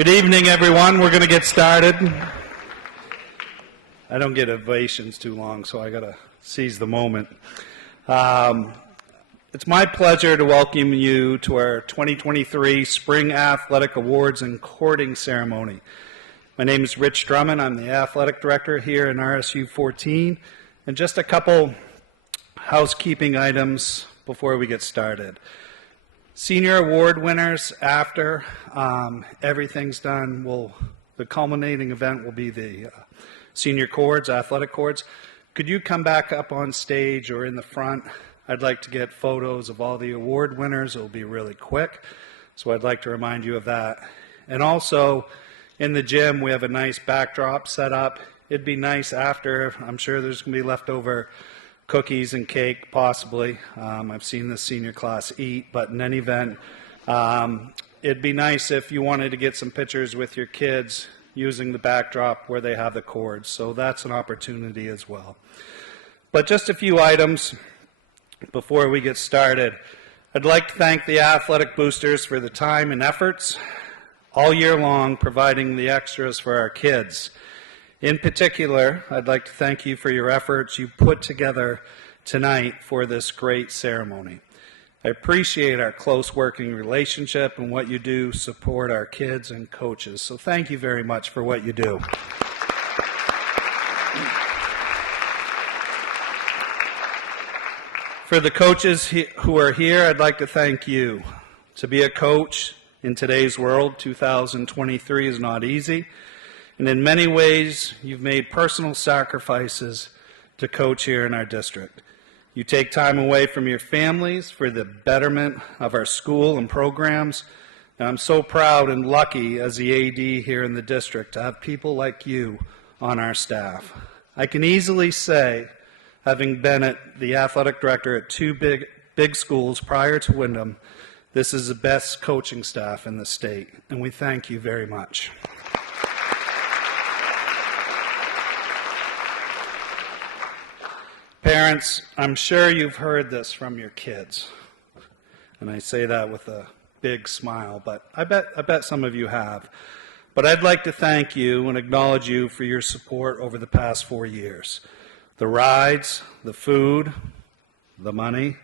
Good evening, everyone. We're going to get started. I don't get ovations too long, so I got to seize the moment. It's my pleasure to welcome you to our 2023 Spring Athletic Awards and Courting Ceremony. My name is Rich Drummond. I'm the Athletic Director here in RSU 14. And just a couple housekeeping items before we get started. Senior award winners, after everything's done, the culminating event will be the senior cords, athletic cords. Could you come back up on stage or in the front? I'd like to get photos of all the award winners. It'll be really quick, so I'd like to remind you of that. And also, in the gym, we have a nice backdrop set up. It'd be nice after. I'm sure there's going to be leftover cookies and cake, possibly. I've seen the senior class eat, but in any event, it'd be nice if you wanted to get some pictures with your kids using the backdrop where they have the cords. So that's an opportunity as well. But just a few items before we get started. I'd like to thank the athletic boosters for the time and efforts all year long providing the extras for our kids. In particular, I'd like to thank you for your efforts you put together tonight for this great ceremony. I appreciate our close working relationship and what you do support our kids and coaches. So thank you very much for what you do. For the coaches who are here, I'd like to thank you. To be a coach in today's world, 2023, is not easy. And in many ways, you've made personal sacrifices to coach here in our district. You take time away from your families for the betterment of our school and programs. And I'm so proud and lucky as the AD here in the district to have people like you on our staff. I can easily say, having been the athletic director at two big schools prior to Windham, this is the best coaching staff in the state. And we thank you very much. Parents, I'm sure you've heard this from your kids, and I say that with a big smile, but I bet some of you have. But I'd like to thank you and acknowledge you for your support over the past 4 years. The rides, the food, the money,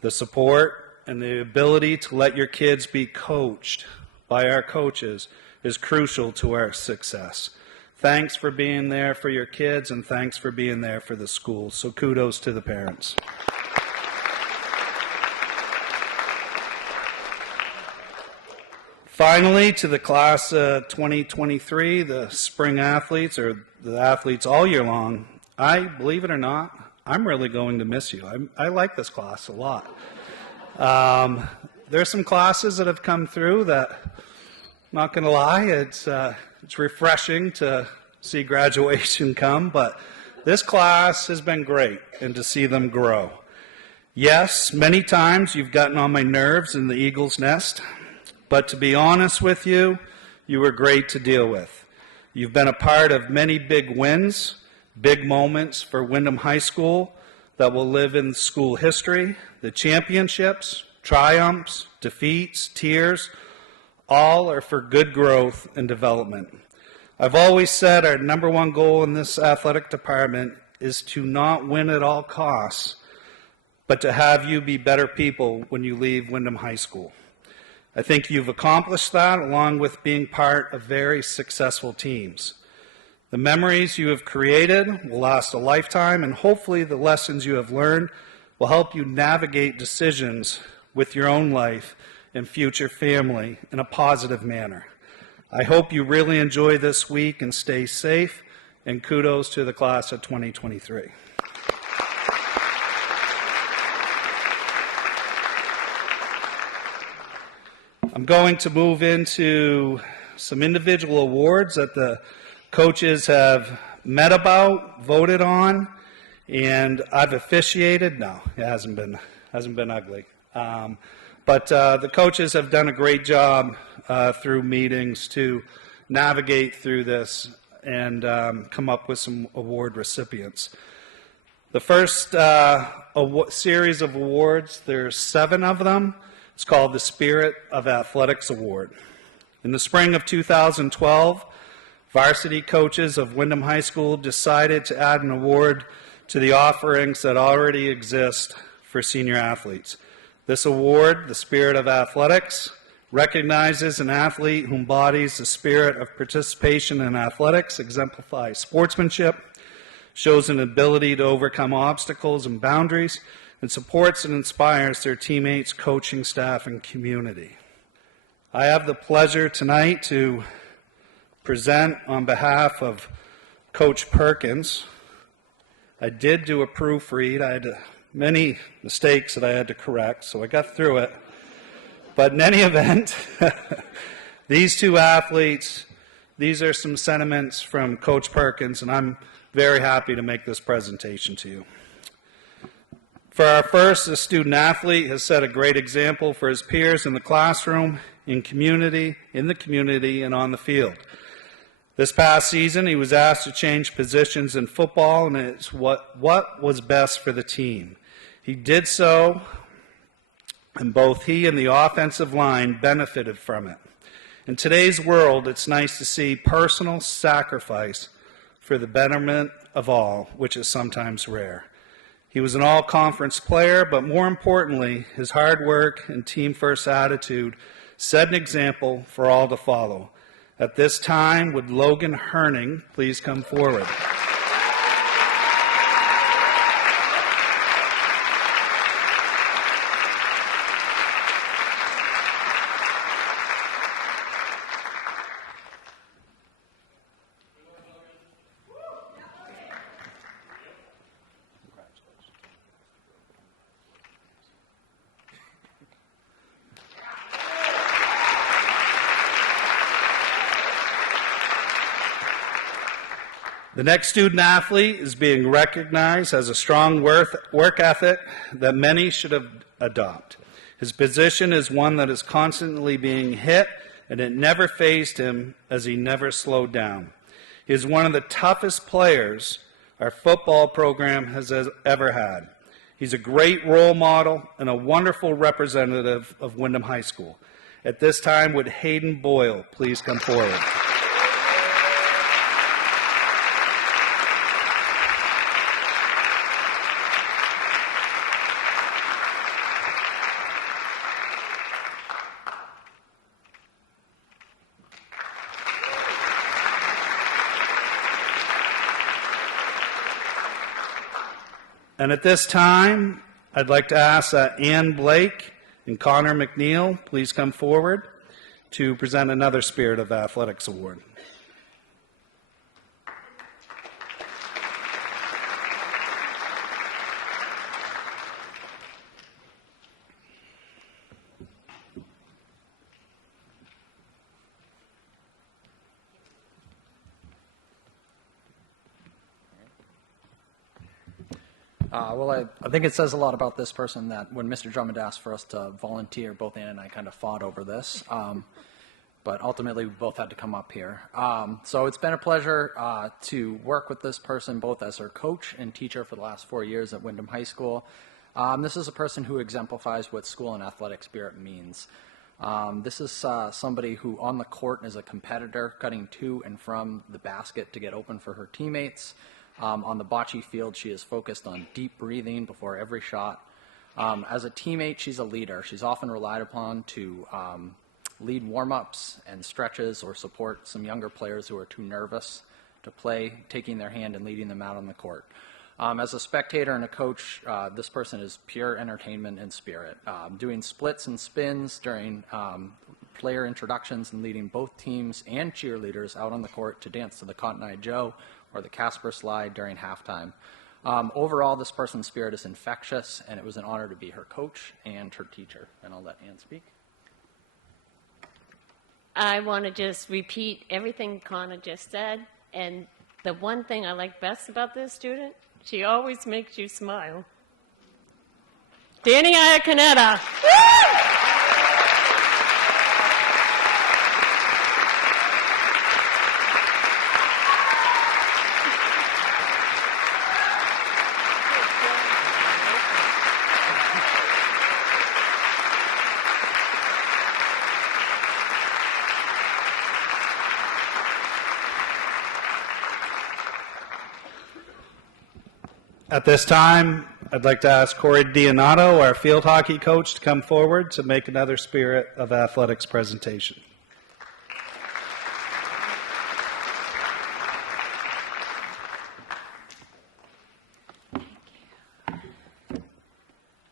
the support, and the ability to let your kids be coached by our coaches is crucial to our success. Thanks for being there for your kids, and thanks for being there for the school. So kudos to the parents. Finally, to the class 2023, the spring athletes, or the athletes all year long, believe it or not, I'm really going to miss you. I like this class a lot. There's some classes that have come through that, not going to lie, it's refreshing to see graduation come, but this class has been great, and to see them grow. Yes, many times you've gotten on my nerves in the eagle's nest, but to be honest with you, you were great to deal with. You've been a part of many big wins, big moments for Windham High School that will live in school history, the championships, triumphs, defeats, tears, all are for good growth and development. I've always said our number one goal in this athletic department is to not win at all costs, but to have you be better people when you leave Windham High School. I think you've accomplished that along with being part of very successful teams. The memories you have created will last a lifetime, and hopefully the lessons you have learned will help you navigate decisions with your own life and future family in a positive manner. I hope you really enjoy this week and stay safe, and kudos to the class of 2023. I'm going to move into some individual awards that the coaches have met about, voted on, and I've officiated. No, it hasn't been ugly. But the coaches have done a great job through meetings to navigate through this and come up with some award recipients. The first series of awards, there's 7 of them. It's called the Spirit of Athletics Award. In the spring of 2012, varsity coaches of Windham High School decided to add an award to the offerings that already exist for senior athletes. This award, the Spirit of Athletics, recognizes an athlete who embodies the spirit of participation in athletics, exemplifies sportsmanship, shows an ability to overcome obstacles and boundaries, and supports and inspires their teammates, coaching staff, and community. I have the pleasure tonight to present on behalf of Coach Perkins. I did do a proofread. I had many mistakes that I had to correct, so I got through it. But in any event, these two athletes, these are some sentiments from Coach Perkins, and I'm very happy to make this presentation to you. For our first, the student athlete has set a great example for his peers in the classroom, in the community, and on the field. This past season, he was asked to change positions in football, and it's what was best for the team. He did so, and both he and the offensive line benefited from it. In today's world, it's nice to see personal sacrifice for the betterment of all, which is sometimes rare. He was an all-conference player, but more importantly, his hard work and team-first attitude set an example for all to follow. At this time, would Logan Herning please come forward? The next student athlete is being recognized as a strong work ethic that many should adopt. His position is one that is constantly being hit, and it never fazed him as he never slowed down. He is one of the toughest players our football program has ever had. He's a great role model and a wonderful representative of Windham High School. At this time, would Hayden Boyle please come forward? And at this time, I'd like to ask Ann Blake and Connor McNeil please come forward to present another Spirit of Athletics Award. Well, I think it says a lot about this person that when Mr. Drummond asked for us to volunteer, both Ann and I kind of fought over this. But ultimately, we both had to come up here. So it's been a pleasure to work with this person, both as her coach and teacher for the last 4 years at Windham High School. This is a person who exemplifies what school and athletic spirit means. This is somebody who on the court is a competitor, cutting to and from the basket to get open for her teammates. On the bocce field, she is focused on deep breathing before every shot. As a teammate, she's a leader. She's often relied upon to lead warm-ups and stretches or support some younger players who are too nervous to play, taking their hand and leading them out on the court. As a spectator and a coach, this person is pure entertainment and spirit, doing splits and spins during player introductions and leading both teams and cheerleaders out on the court to dance to the Cotton Eye Joe or the Casper slide during halftime. Overall, this person's spirit is infectious, and it was an honor to be her coach and her teacher. And I'll let Ann speak. I want to just repeat everything Connor just said. And the one thing I like best about this student, she always makes you smile. Danny Iaconetta. At this time, I'd like to ask Corey Dionato, our field hockey coach, to come forward to make another Spirit of Athletics presentation. I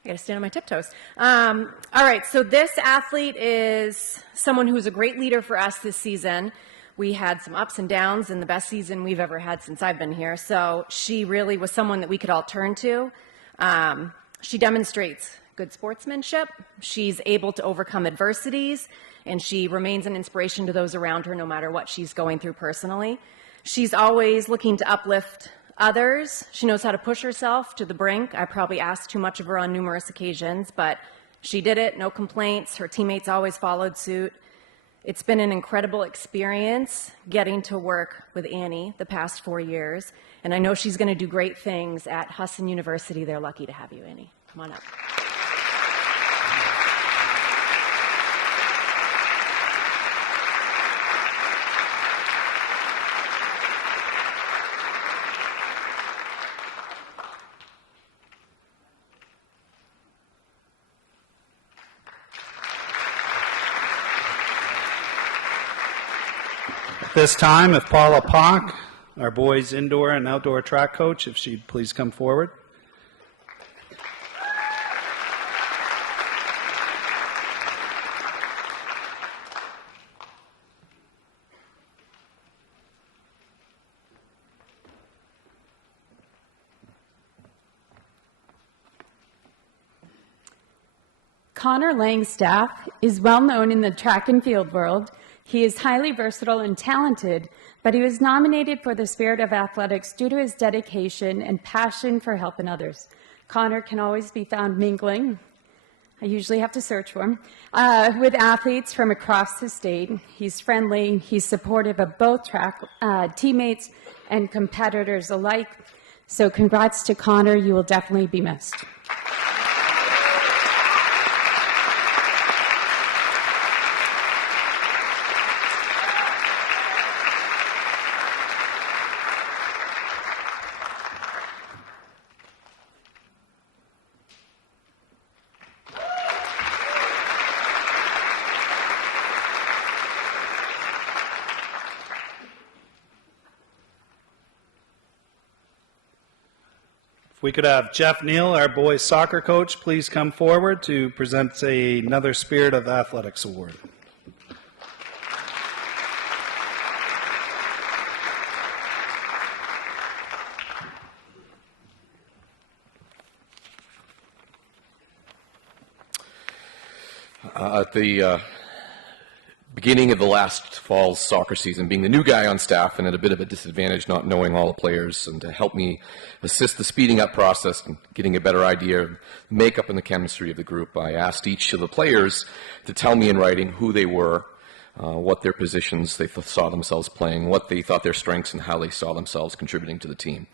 got to stand on my tiptoes. All right, so this athlete is someone who's a great leader for us this season. We had some ups and downs in the best season we've ever had since I've been here. So she really was someone that we could all turn to. She demonstrates good sportsmanship. She's able to overcome adversities, and she remains an inspiration to those around her no matter what she's going through personally. She's always looking to uplift others. She knows how to push herself to the brink. I probably asked too much of her on numerous occasions, but she did it, no complaints. Her teammates always followed suit. It's been an incredible experience getting to work with Annie the past 4 years, and I know she's going to do great things at Husson University. They're lucky to have you, Annie. Come on up. At this time, if Paula Pock, our boys' indoor and outdoor track coach, if she'd please come forward. Connor Langstaff is well known in the track and field world. He is highly versatile and talented, but he was nominated for the Spirit of Athletics due to his dedication and passion for helping others. Connor can always be found mingling, I usually have to search for him, with athletes from across the state. He's friendly, he's supportive of both track teammates and competitors alike. So congrats to Connor, you will definitely be missed. If we could have Jeff Neal, our boys' soccer coach, please come forward to present another Spirit of Athletics award. At the beginning of the last fall's soccer season, being the new guy on staff and at a bit of a disadvantage not knowing all the players, and to help me assist the speeding up process and getting a better idea of the makeup and the chemistry of the group, I asked each of the players to tell me in writing who they were, what their positions they saw themselves playing, what they thought their strengths and how they saw themselves contributing to the team.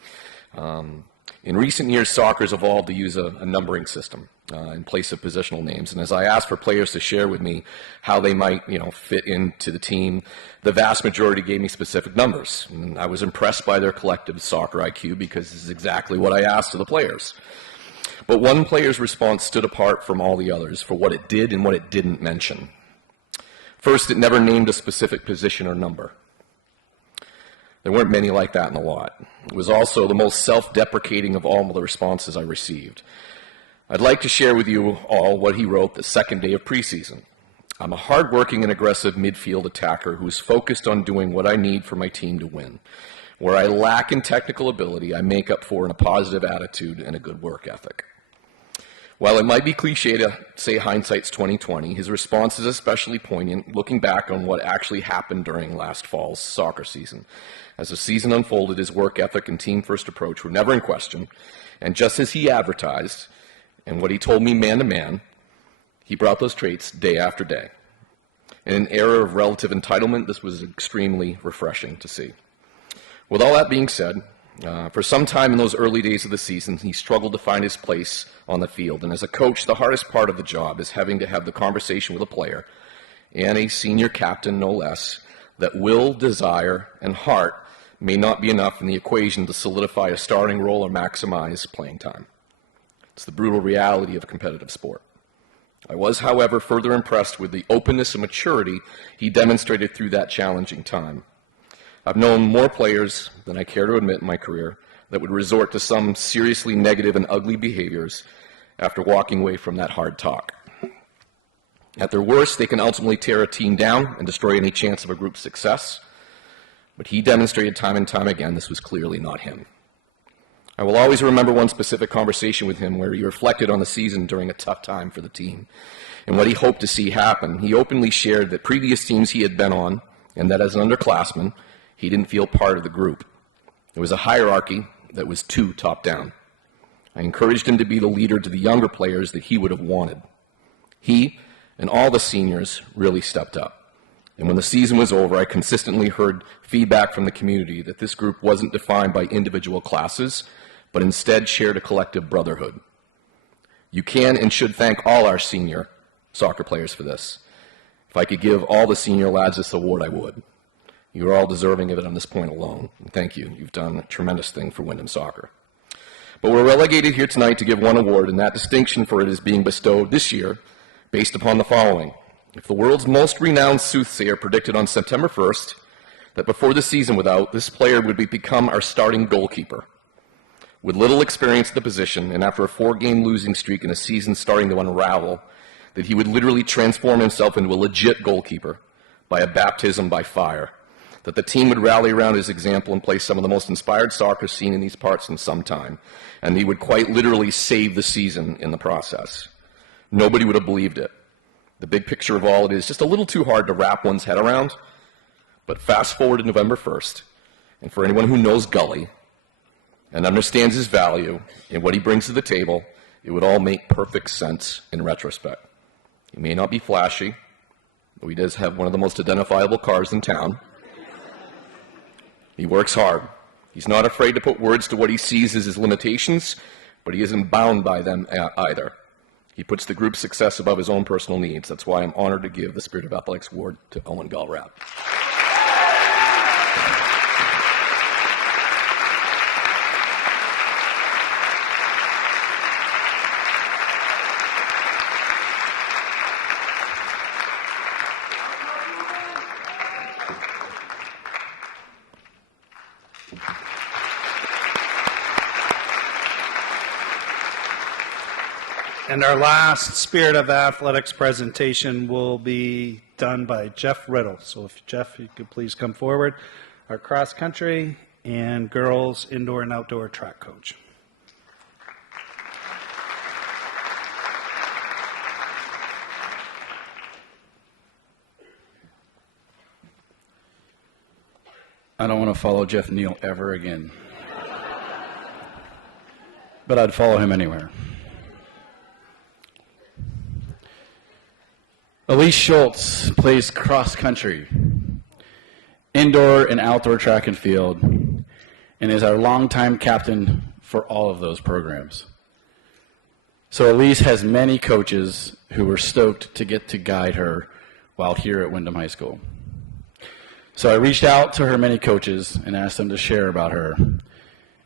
In recent years, soccer's evolved to use a numbering system in place of positional names. And as I asked for players to share with me how they might, fit into the team, the vast majority gave me specific numbers. And I was impressed by their collective soccer IQ because this is exactly what I asked of the players. But one player's response stood apart from all the others for what it did and what it didn't mention. First, it never named a specific position or number. There weren't many like that in the lot. It was also the most self-deprecating of all the responses I received. I'd like to share with you all what he wrote the second day of preseason. I'm a hard-working and aggressive midfield attacker who's focused on doing what I need for my team to win. Where I lack in technical ability, I make up for in a positive attitude and a good work ethic. While it might be cliche to say hindsight's 20/20, his response is especially poignant looking back on what actually happened during last fall's soccer season. As the season unfolded, his work ethic and team-first approach were never in question, and just as he advertised, and what he told me man to man, he brought those traits day after day. In an era of relative entitlement, this was extremely refreshing to see. With all that being said, for some time in those early days of the season, he struggled to find his place on the field. And as a coach, the hardest part of the job is having to have the conversation with a player, and a senior captain no less, that will, desire, and heart may not be enough in the equation to solidify a starting role or maximize playing time. It's the brutal reality of a competitive sport. I was, however, further impressed with the openness and maturity he demonstrated through that challenging time. I've known more players than I care to admit in my career that would resort to some seriously negative and ugly behaviors after walking away from that hard talk. At their worst, they can ultimately tear a team down and destroy any chance of a group's success. But he demonstrated time and time again this was clearly not him. I will always remember one specific conversation with him where he reflected on the season during a tough time for the team and what he hoped to see happen. He openly shared that previous teams he had been on, and that as an underclassman, he didn't feel part of the group. There was a hierarchy that was too top-down. I encouraged him to be the leader to the younger players that he would have wanted. He and all the seniors really stepped up. And when the season was over, I consistently heard feedback from the community that this group wasn't defined by individual classes, but instead shared a collective brotherhood. You can and should thank all our senior soccer players for this. If I could give all the senior lads this award, I would. You are all deserving of it on this point alone. And thank you. You've done a tremendous thing for Wyndham Soccer. But we're relegated here tonight to give one award, and that distinction for it is being bestowed this year based upon the following. If the world's most renowned soothsayer predicted on September 1st that before the season was out, this player would become our starting goalkeeper. With little experience at the position, and after a 4-game losing streak and a season starting to unravel, that he would literally transform himself into a legit goalkeeper by a baptism by fire, that the team would rally around his example and play some of the most inspired soccer seen in these parts in some time, and he would quite literally save the season in the process. Nobody would have believed it. The big picture of all it is just a little too hard to wrap one's head around, but fast forward to November 1st, and for anyone who knows Gully and understands his value and what he brings to the table, it would all make perfect sense in retrospect. He may not be flashy, though he does have one of the most identifiable cars in town. He works hard. He's not afraid to put words to what he sees as his limitations, but he isn't bound by them either. He puts the group's success above his own personal needs. That's why I'm honored to give the Spirit of Athletics Award to Owen Gallrap. And our last Spirit of Athletics presentation will be done by Jeff Riddle. So if Jeff, you could please come forward, our cross-country and girls indoor and outdoor track coach. I don't want to follow Jeff Neal ever again. But I'd follow him anywhere. Elise Schultz plays cross country, indoor and outdoor track and field, and is our longtime captain for all of those programs. So Elise has many coaches who were stoked to get to guide her while here at Wyndham High School. So I reached out to her many coaches and asked them to share about her.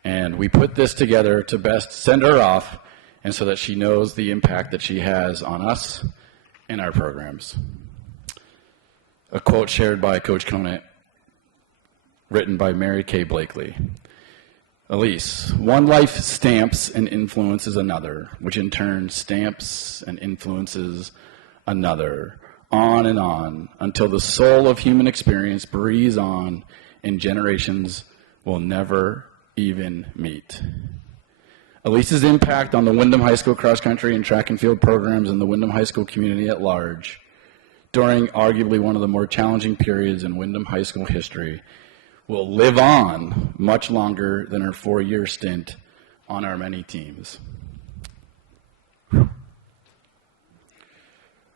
And we put this together to best send her off and so that she knows the impact that she has on us and our programs. A quote shared by Coach Conant, written by Mary Kay Blakely. Elise, one life stamps and influences another, which in turn stamps and influences another, on and on, until the soul of human experience breathes on and generations will never even meet. Elise's impact on the Wyndham High School cross-country and track and field programs and the Wyndham High School community at large during arguably one of the more challenging periods in Wyndham High School history will live on much longer than her 4-year stint on our many teams.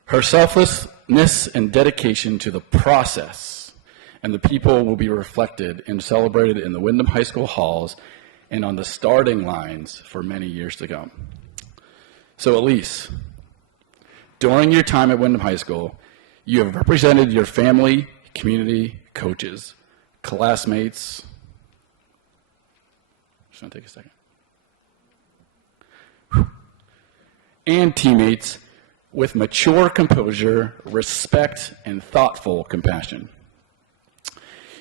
Her selflessness and dedication to the process and the people will be reflected and celebrated in the Wyndham High School halls and on the starting lines for many years to come. So Elise, during your time at Wyndham High School, you have represented your family, community, coaches, classmates, Just going to take a second. And teammates with mature composure, respect, and thoughtful compassion.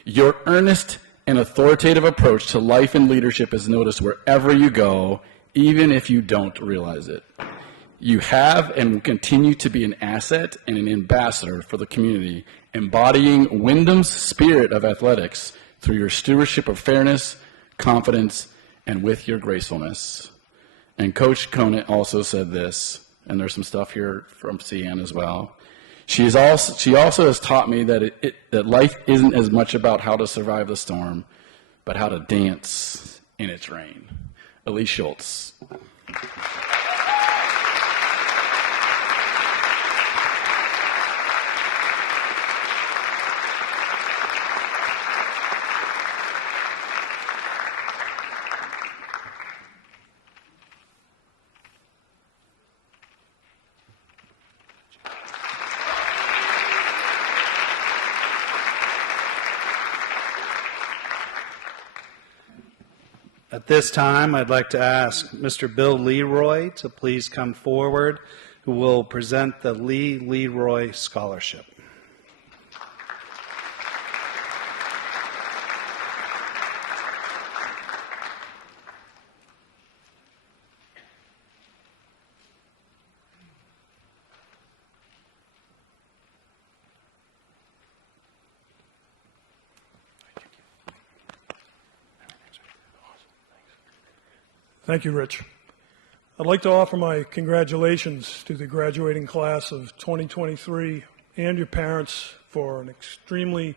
Your earnest and authoritative approach to life and leadership is noticed wherever you go, even if you don't realize it. You have and will continue to be an asset and an ambassador for the community, embodying Wyndham's spirit of athletics through your stewardship of fairness, confidence, and with your gracefulness. And Coach Conant also said this, and there's some stuff here from CN as well. She also has taught me that that life isn't as much about how to survive the storm, but how to dance in its rain. Elise Schultz. At this time, I'd like to ask Mr. Bill Leroy to please come forward, who will present the Lee Leroy Scholarship. Thank you, Rich. I'd like to offer my congratulations to the graduating class of 2023 and your parents for an extremely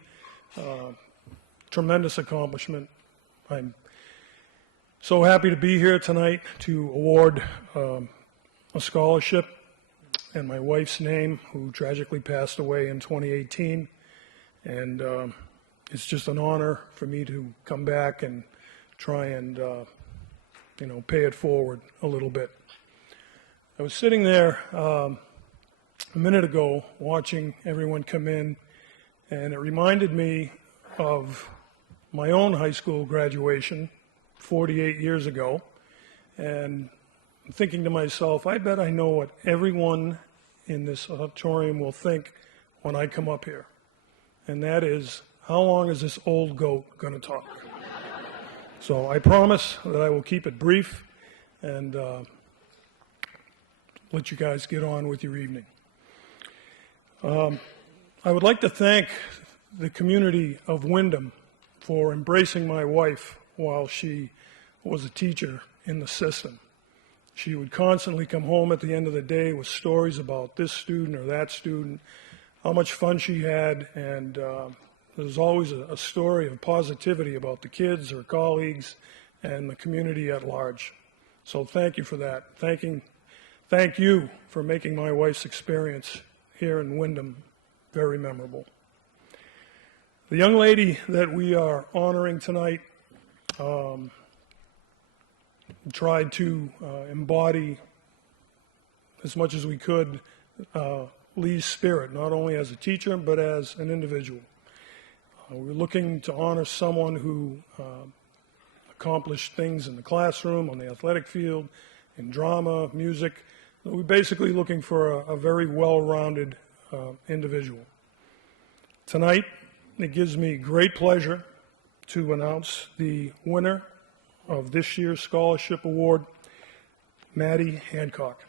tremendous accomplishment. I'm so happy to be here tonight to award a scholarship in my wife's name, who tragically passed away in 2018. And it's just an honor for me to come back and try and pay it forward a little bit. I was sitting there a minute ago watching everyone come in, and it reminded me of my own high school graduation 48 years ago. And I'm thinking to myself, I bet I know what everyone in this auditorium will think when I come up here. And that is, how long is this old goat going to talk? So I promise that I will keep it brief and let you guys get on with your evening. I would like to thank the community of Wyndham for embracing my wife while she was a teacher in the system. She would constantly come home at the end of the day with stories about this student or that student, how much fun she had, and there's always a story of positivity about the kids, her colleagues, and the community at large. So thank you for that. Thank you for making my wife's experience here in Wyndham very memorable. The young lady that we are honoring tonight tried to embody as much as we could Lee's spirit, not only as a teacher, but as an individual. We're looking to honor someone who accomplished things in the classroom, on the athletic field, in drama, music. We're basically looking for a very well-rounded individual. Tonight, it gives me great pleasure to announce the winner of this year's scholarship award, Maddie Hancock.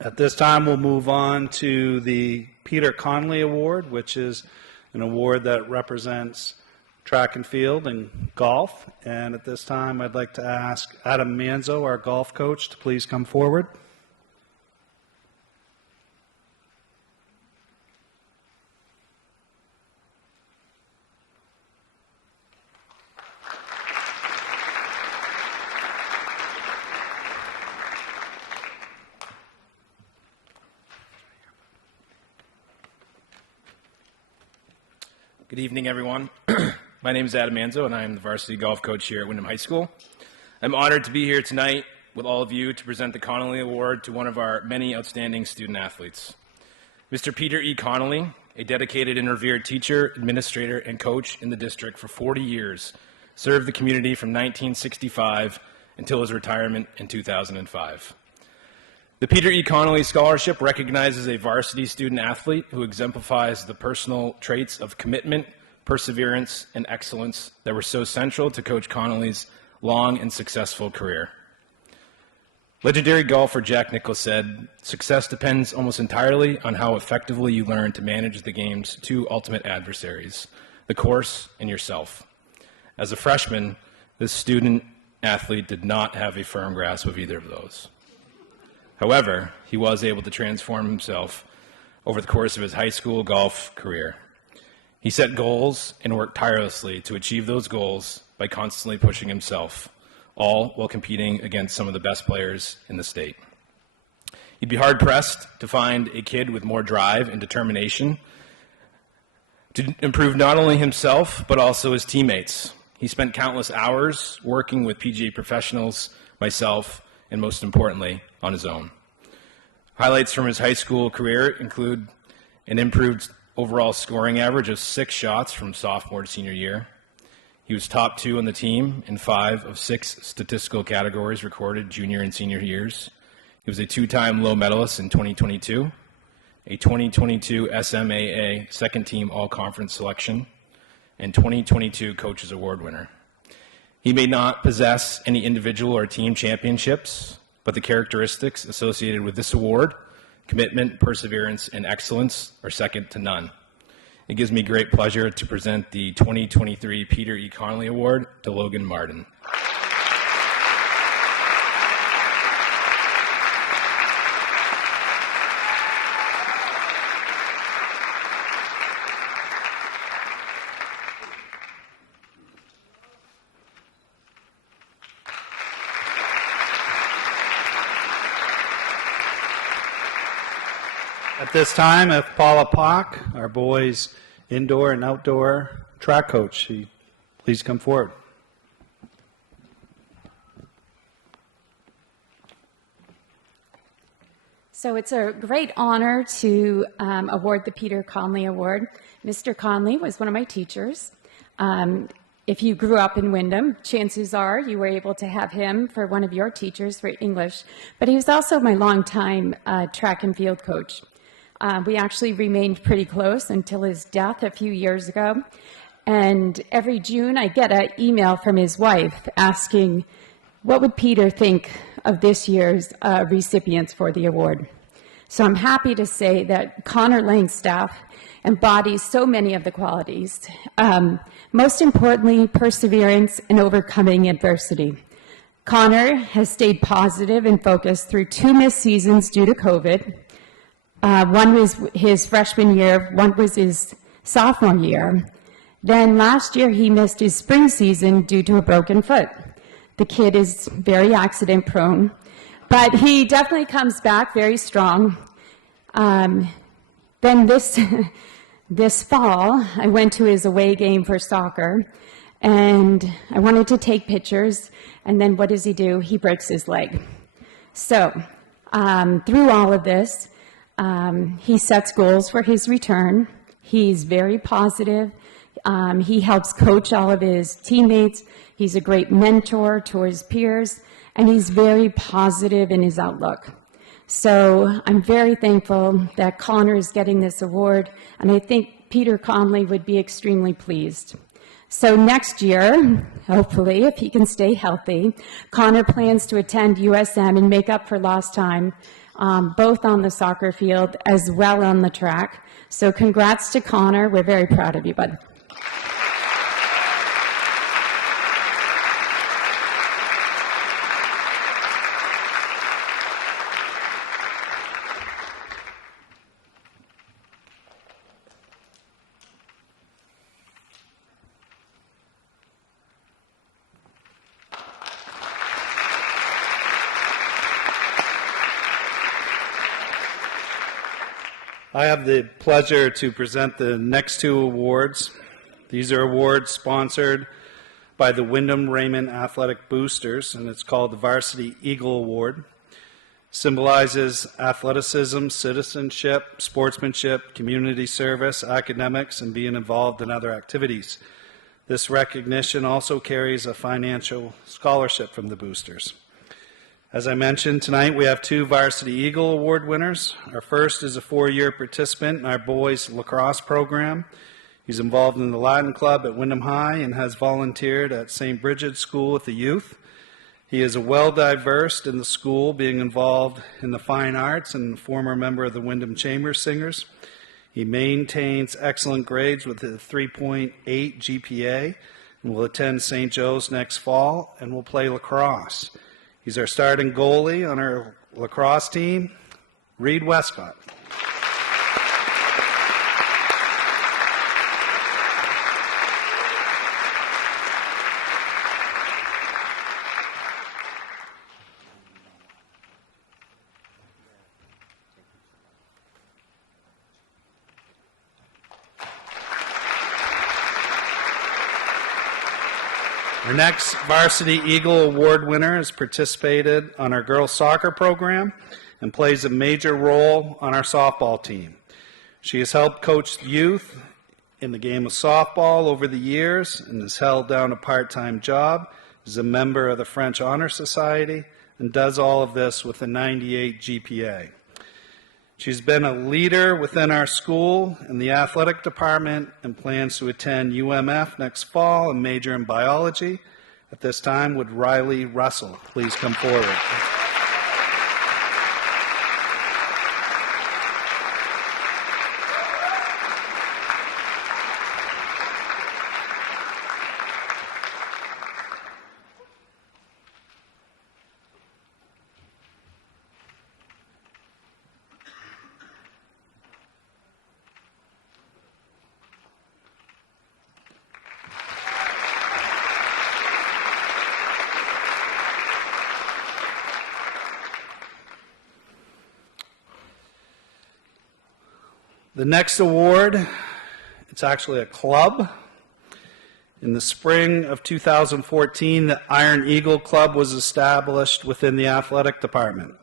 At this time, we'll move on to the Peter Conley Award, which is an award that represents track and field and golf. And at this time, I'd like to ask Adam Manzo, our golf coach, to please come forward. Good evening, everyone. My name is Adam Manzo, and I am the varsity golf coach here at Wyndham High School. I'm honored to be here tonight with all of you to present the Connolly Award to one of our many outstanding student athletes. Mr. Peter E. Connolly, a dedicated and revered teacher, administrator, and coach in the district for 40 years, served the community from 1965 until his retirement in 2005. The Peter E. Connolly Scholarship recognizes a varsity student athlete who exemplifies the personal traits of commitment, perseverance, and excellence that were so central to Coach Connolly's long and successful career. Legendary golfer Jack Nicklaus said, "Success depends almost entirely on how effectively you learn to manage the game's two ultimate adversaries, the course and yourself." As a freshman, this student athlete did not have a firm grasp of either of those. However, he was able to transform himself over the course of his high school golf career. He set goals and worked tirelessly to achieve those goals by constantly pushing himself, all while competing against some of the best players in the state. You'd be hard-pressed to find a kid with more drive and determination to improve not only himself, but also his teammates. He spent countless hours working with PGA professionals, myself, and most importantly, on his own. Highlights from his high school career include an improved overall scoring average of 6 shots from sophomore to senior year. He was top 2 on the team in 5 of 6 statistical categories recorded junior and senior years. He was a 2-time low medalist in 2022, a 2022 SMAA second team all-conference selection, and 2022 Coaches Award winner. He may not possess any individual or team championships, but the characteristics associated with this award, commitment, perseverance, and excellence, are second to none. It gives me great pleasure to present the 2023 Peter E. Connolly Award to Logan Martin. At this time, if Paula Pock, our boys' indoor and outdoor track coach, please come forward. So it's a great honor to award the Peter Connolly Award. Mr. Connolly was one of my teachers. If you grew up in Wyndham, chances are you were able to have him for one of your teachers for English. But he was also my longtime track and field coach. We actually remained pretty close until his death a few years ago. And every June, I get an email from his wife asking, what would Peter think of this year's recipients for the award? So I'm happy to say that Connor Langstaff embodies so many of the qualities. Most importantly, perseverance and overcoming adversity. Connor has stayed positive and focused through 2 missed seasons due to COVID. One was his freshman year, one was his sophomore year. Then last year he missed his spring season due to a broken foot. The kid is very accident prone, but he definitely comes back very strong. Then this fall, I went to his away game for soccer, and I wanted to take pictures, and then what does he do? He breaks his leg. So through all of this, he sets goals for his return. He's very positive. He helps coach all of his teammates. He's a great mentor to his peers, and he's very positive in his outlook. So I'm very thankful that Connor is getting this award, and I think Peter Connolly would be extremely pleased. So next year, hopefully, if he can stay healthy, Connor plans to attend USM and make up for lost time, both on the soccer field as well on the track. So congrats to Connor. We're very proud of you, bud. I have the pleasure to present the next 2 awards These are awards sponsored by the Wyndham Raymond Athletic Boosters, and it's called the Varsity Eagle Award. Symbolizes athleticism, citizenship, sportsmanship, community service, academics, and being involved in other activities. This recognition also carries a financial scholarship from the boosters. As I mentioned, tonight we have 2 Varsity Eagle Award winners. Our first is a 4-year participant in our boys lacrosse program. He's involved in the Latin Club at Wyndham High and has volunteered at St. Bridget's School with the youth. He is well-diversed in the school, being involved in the fine arts and a former member of the Wyndham Chamber Singers. He maintains excellent grades with a 3.8 GPA and will attend St. Joe's next fall and will play lacrosse. He's our starting goalie on our lacrosse team, Reed Westcott. Our next Varsity Eagle Award winner has participated on our girls soccer program and plays a major role on our softball team. She has helped coach youth in the game of softball over the years and has held down a part-time job, is a member of the French Honor Society, and does all of this with a 98 GPA. She's been a leader within our school in the athletic department and plans to attend UMF next fall and major in biology. At this time, would Riley Russell please come forward? The next award, it's actually a club. In the spring of 2014, the Iron Eagle Club was established within the athletic department.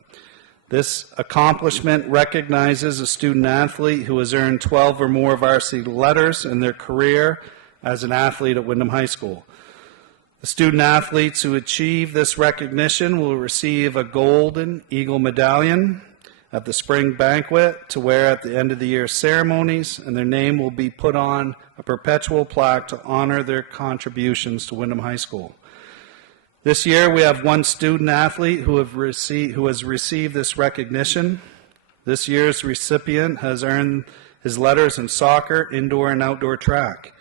This accomplishment recognizes a student athlete who has earned 12 or more varsity letters in their career as an athlete at Wyndham High School. The student athletes who achieve this recognition will receive a Golden Eagle medallion at the spring banquet to wear at the end of the year ceremonies, and their name will be put on a perpetual plaque to honor their contributions to Wyndham High School. This year we have 1 student athlete who has received this recognition. This year's recipient has earned his letters in soccer, indoor and outdoor track.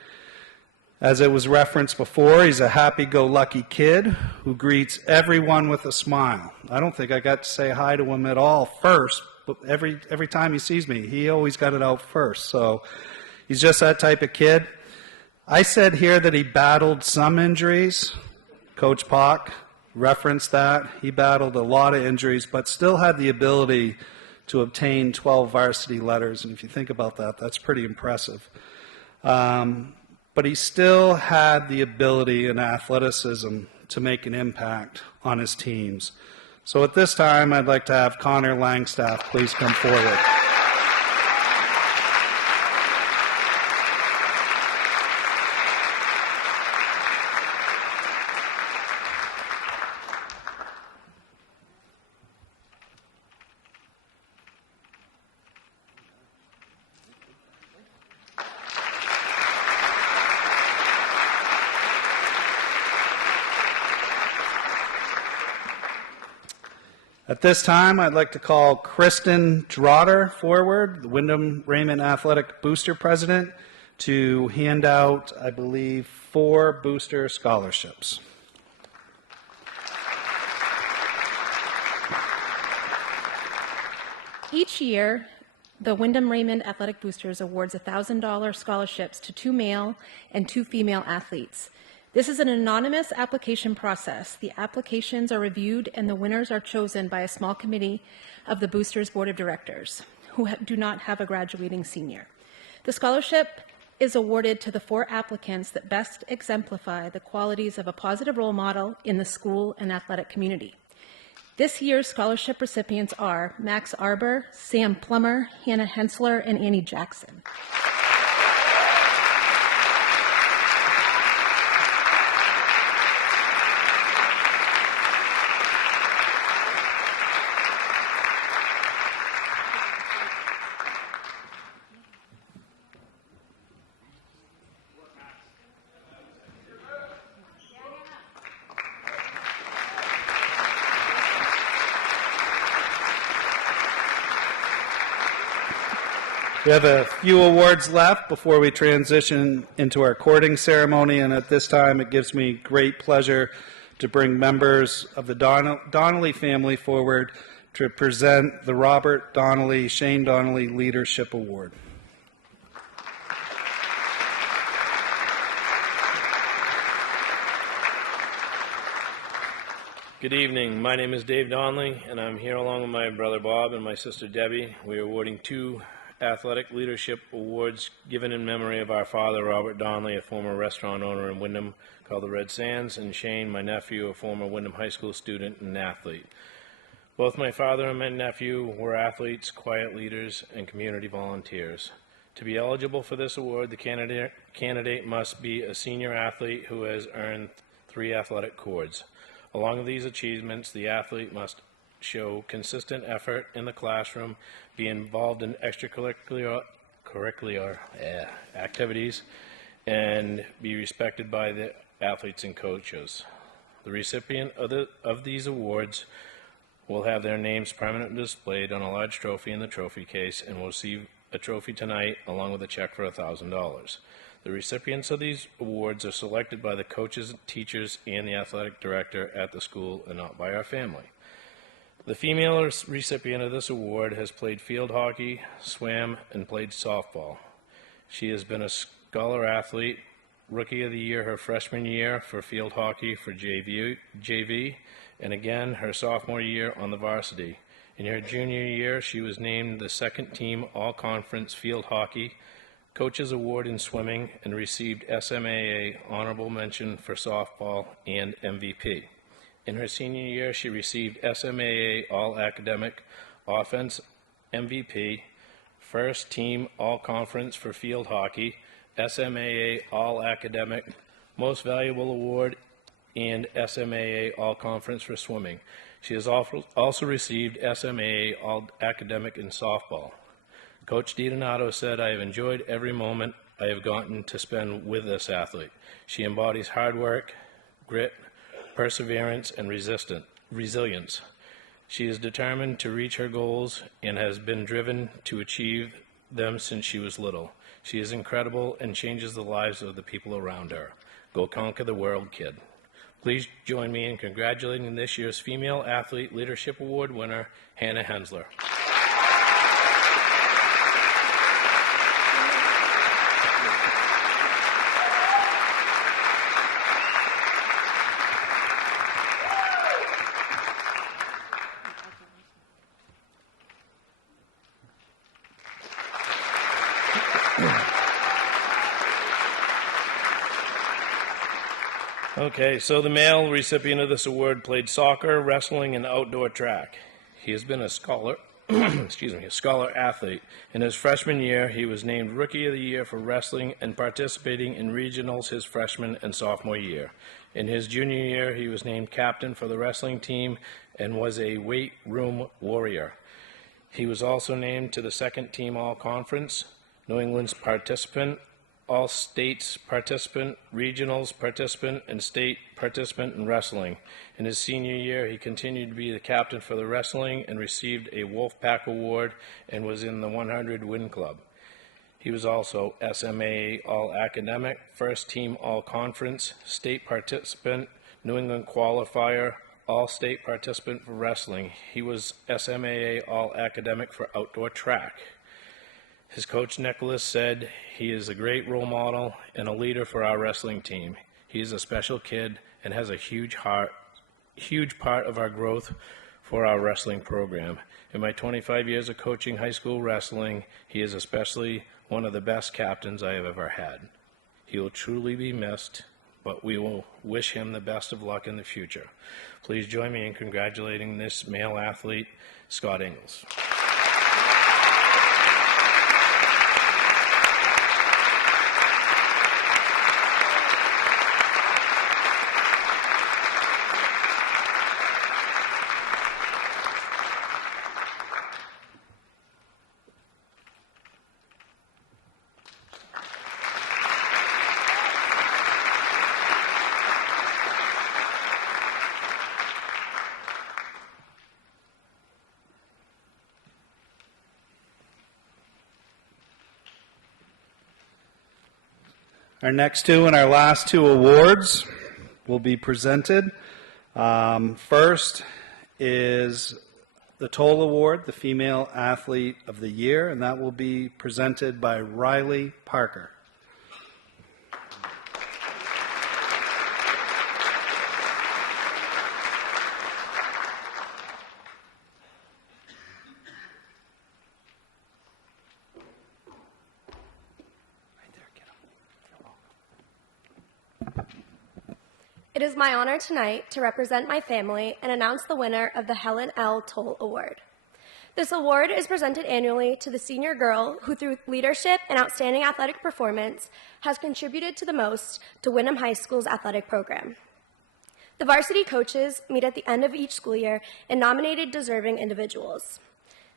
As it was referenced before, he's a happy-go-lucky kid who greets everyone with a smile. I don't think I got to say hi to him at all first, but every time he sees me, he always got it out first. So he's just that type of kid. I said here that he battled some injuries. Coach Pock referenced that. He battled a lot of injuries, but still had the ability to obtain 12 varsity letters. And if you think about that, that's pretty impressive. But he still had the ability and athleticism to make an impact on his teams. So at this time, I'd like to have Connor Langstaff please come forward. At this time, I'd like to call Kristen Drotter forward, the Wyndham Raymond Athletic Booster President, to hand out, I believe, 4 booster scholarships. Each year, the Wyndham Raymond Athletic Boosters awards $1,000 scholarships to 2 male and 2 female athletes. This is an anonymous application process. The applications are reviewed and the winners are chosen by a small committee of the Boosters Board of Directors who do not have a graduating senior. The scholarship is awarded to the 4 applicants that best exemplify the qualities of a positive role model in the school and athletic community. This year's scholarship recipients are Max Arbor, Sam Plummer, Hannah Hensler, and Annie Jackson. We have a few awards left before we transition into our courting ceremony, and at this time it gives me great pleasure to bring members of the Donnelly family forward to present the Robert Donnelly, Shane Donnelly Leadership Award. Good evening. My name is Dave Donnelly, and I'm here along with my brother Bob and my sister Debbie. We are awarding 2 Athletic Leadership Awards given in memory of our father, Robert Donnelly, a former restaurant owner in Windham called the Red Sands, and Shane, my nephew, a former Windham High School student and athlete. Both my father and my nephew were athletes, quiet leaders, and community volunteers. To be eligible for this award, the candidate must be a senior athlete who has earned 3 athletic cords. Along with these achievements, the athlete must show consistent effort in the classroom, be involved in extracurricular activities, and be respected by the athletes and coaches. The recipient of these awards will have their names permanently displayed on a large trophy in the trophy case and will receive a trophy tonight along with a check for $1,000. The recipients of these awards are selected by the coaches, teachers, and the athletic director at the school and not by our family. The female recipient of this award has played field hockey, swam, and played softball. She has been a scholar athlete, Rookie of the Year her freshman year for field hockey for JV, and again her sophomore year on the varsity. In her junior year, she was named the second team All-Conference Field Hockey Coaches Award in swimming and received SMAA Honorable Mention for softball and MVP. In her senior year, she received SMAA All-Academic Offense MVP, First Team All-Conference for Field Hockey, SMAA All-Academic Most Valuable Award, and SMAA All-Conference for Swimming. She has also received SMAA All-Academic in Softball. Coach DiDonato said, "I have enjoyed every moment I have gotten to spend with this athlete. She embodies hard work, grit, perseverance, and resilience. She is determined to reach her goals and has been driven to achieve them since she was little. She is incredible and changes the lives of the people around her. Go conquer the world, kid." Please join me in congratulating this year's Female Athlete Leadership Award winner, Hannah Hensler. Okay, so the male recipient of this award played soccer, wrestling, and outdoor track. He has been a scholar, a scholar athlete. In his freshman year, he was named Rookie of the Year for wrestling and participating in regionals his freshman and sophomore year. In his junior year, he was named captain for the wrestling team and was a weight room warrior. He was also named to the second team All-Conference, New England's participant, all states participant, regionals participant, and state participant in wrestling. In his senior year, he continued to be the captain for the wrestling and received a Wolfpack Award and was in the 100 Win Club. He was also SMAA All-Academic, First Team All-Conference, State Participant, New England Qualifier, All-State Participant for wrestling. He was SMAA All-Academic for outdoor track. His coach, Nicholas, said he is a great role model and a leader for our wrestling team. He is a special kid and has a huge part of our growth for our wrestling program. In my 25 years of coaching high school wrestling, he has especially one of the best captains I have ever had. He will truly be missed, but we will wish him the best of luck in the future. Please join me in congratulating this male athlete, Scott Ingles. Our next two and our last two awards will be presented. First is the Toll Award, the Female Athlete of the Year, and that will be presented by Riley Parker. It is my honor tonight to represent my family and announce the winner of the Helen L. Toll Award. This award is presented annually to the senior girl who, through leadership and outstanding athletic performance, has contributed to the most to Windham High School's athletic program. The varsity coaches meet at the end of each school year and nominate deserving individuals.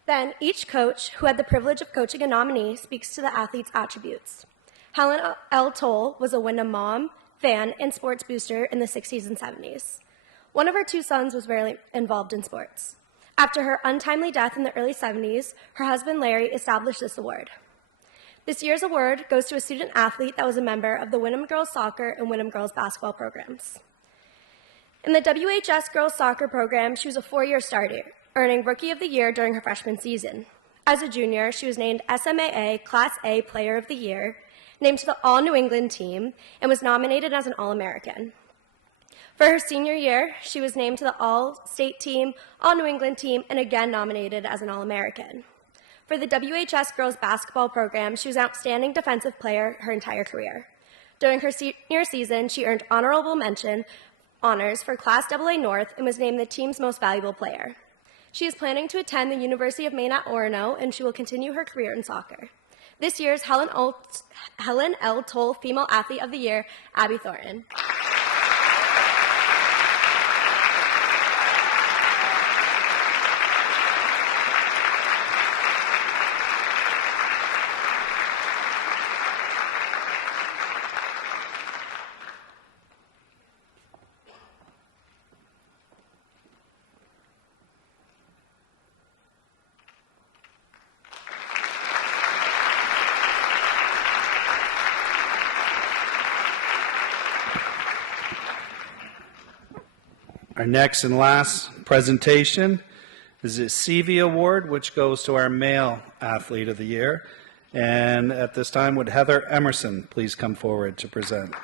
Then, each coach who had the privilege of coaching a nominee speaks to the athlete's attributes. Helen L. Toll was a Windham mom, fan, and sports booster in the 60s and 70s. One of her two sons was very involved in sports. After her untimely death in the early 70s, her husband Larry established this award. This year's award goes to a student athlete that was a member of the Windham Girls Soccer and Windham Girls Basketball programs. In the WHS Girls Soccer program, she was a four-year starter, earning Rookie of the Year during her freshman season. As a junior, she was named SMAA Class A Player of the Year, named to the All-New England team, and was nominated as an All-American. For her senior year, she was named to the All-State team, All-New England team, and again nominated as an All-American. For the WHS girls basketball program, she was an outstanding defensive player her entire career. During her senior season, she earned honorable mention honors for Class AA North and was named the team's most valuable player. She is planning to attend the University of Maine at Orono, and she will continue her career in soccer. This year's Helen L. Toll Female Athlete of the Year, Abby Thornton. Our next and last presentation is the CV Award, which goes to our Male Athlete of the Year. And at this time, would Heather Emerson please come forward to present?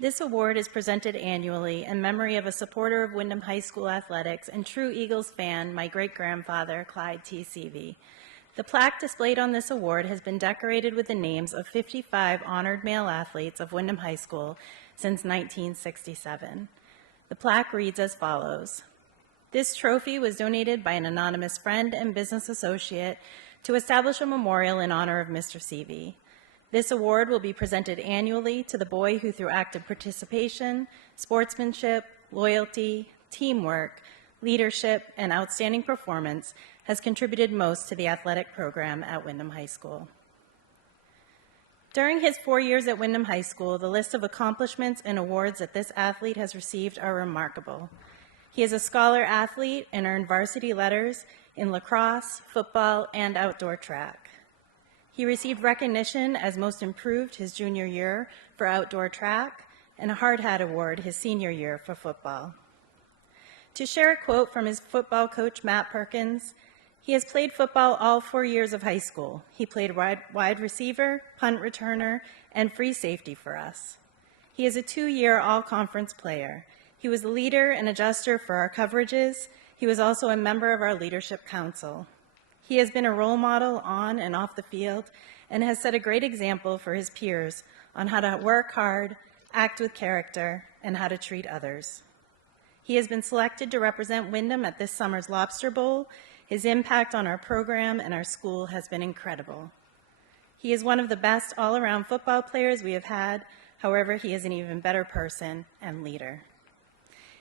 This award is presented annually in memory of a supporter of Windham High School athletics and true Eagles fan, my great-grandfather, Clyde T. Seavey. The plaque displayed on this award has been decorated with the names of 55 honored male athletes of Windham High School since 1967. The plaque reads as follows. This trophy was donated by an anonymous friend and business associate to establish a memorial in honor of Mr. Seavey. This award will be presented annually to the boy who, through active participation, sportsmanship, loyalty, teamwork, leadership, and outstanding performance, has contributed most to the athletic program at Windham High School. During his 4 years at Windham High School, the list of accomplishments and awards that this athlete has received are remarkable. He is a scholar athlete and earned varsity letters in lacrosse, football, and outdoor track. He received recognition as Most Improved his junior year for outdoor track and a Hard Hat Award his senior year for football. To share a quote from his football coach, Matt Perkins, he has played football all 4 years of high school. He played wide receiver, punt returner, and free safety for us. He is a 2-year all-conference player. He was the leader and adjuster for our coverages. He was also a member of our leadership council. He has been a role model on and off the field and has set a great example for his peers on how to work hard, act with character, and how to treat others. He has been selected to represent Windham at this summer's Lobster Bowl. His impact on our program and our school has been incredible. He is one of the best all-around football players we have had. However, he is an even better person and leader.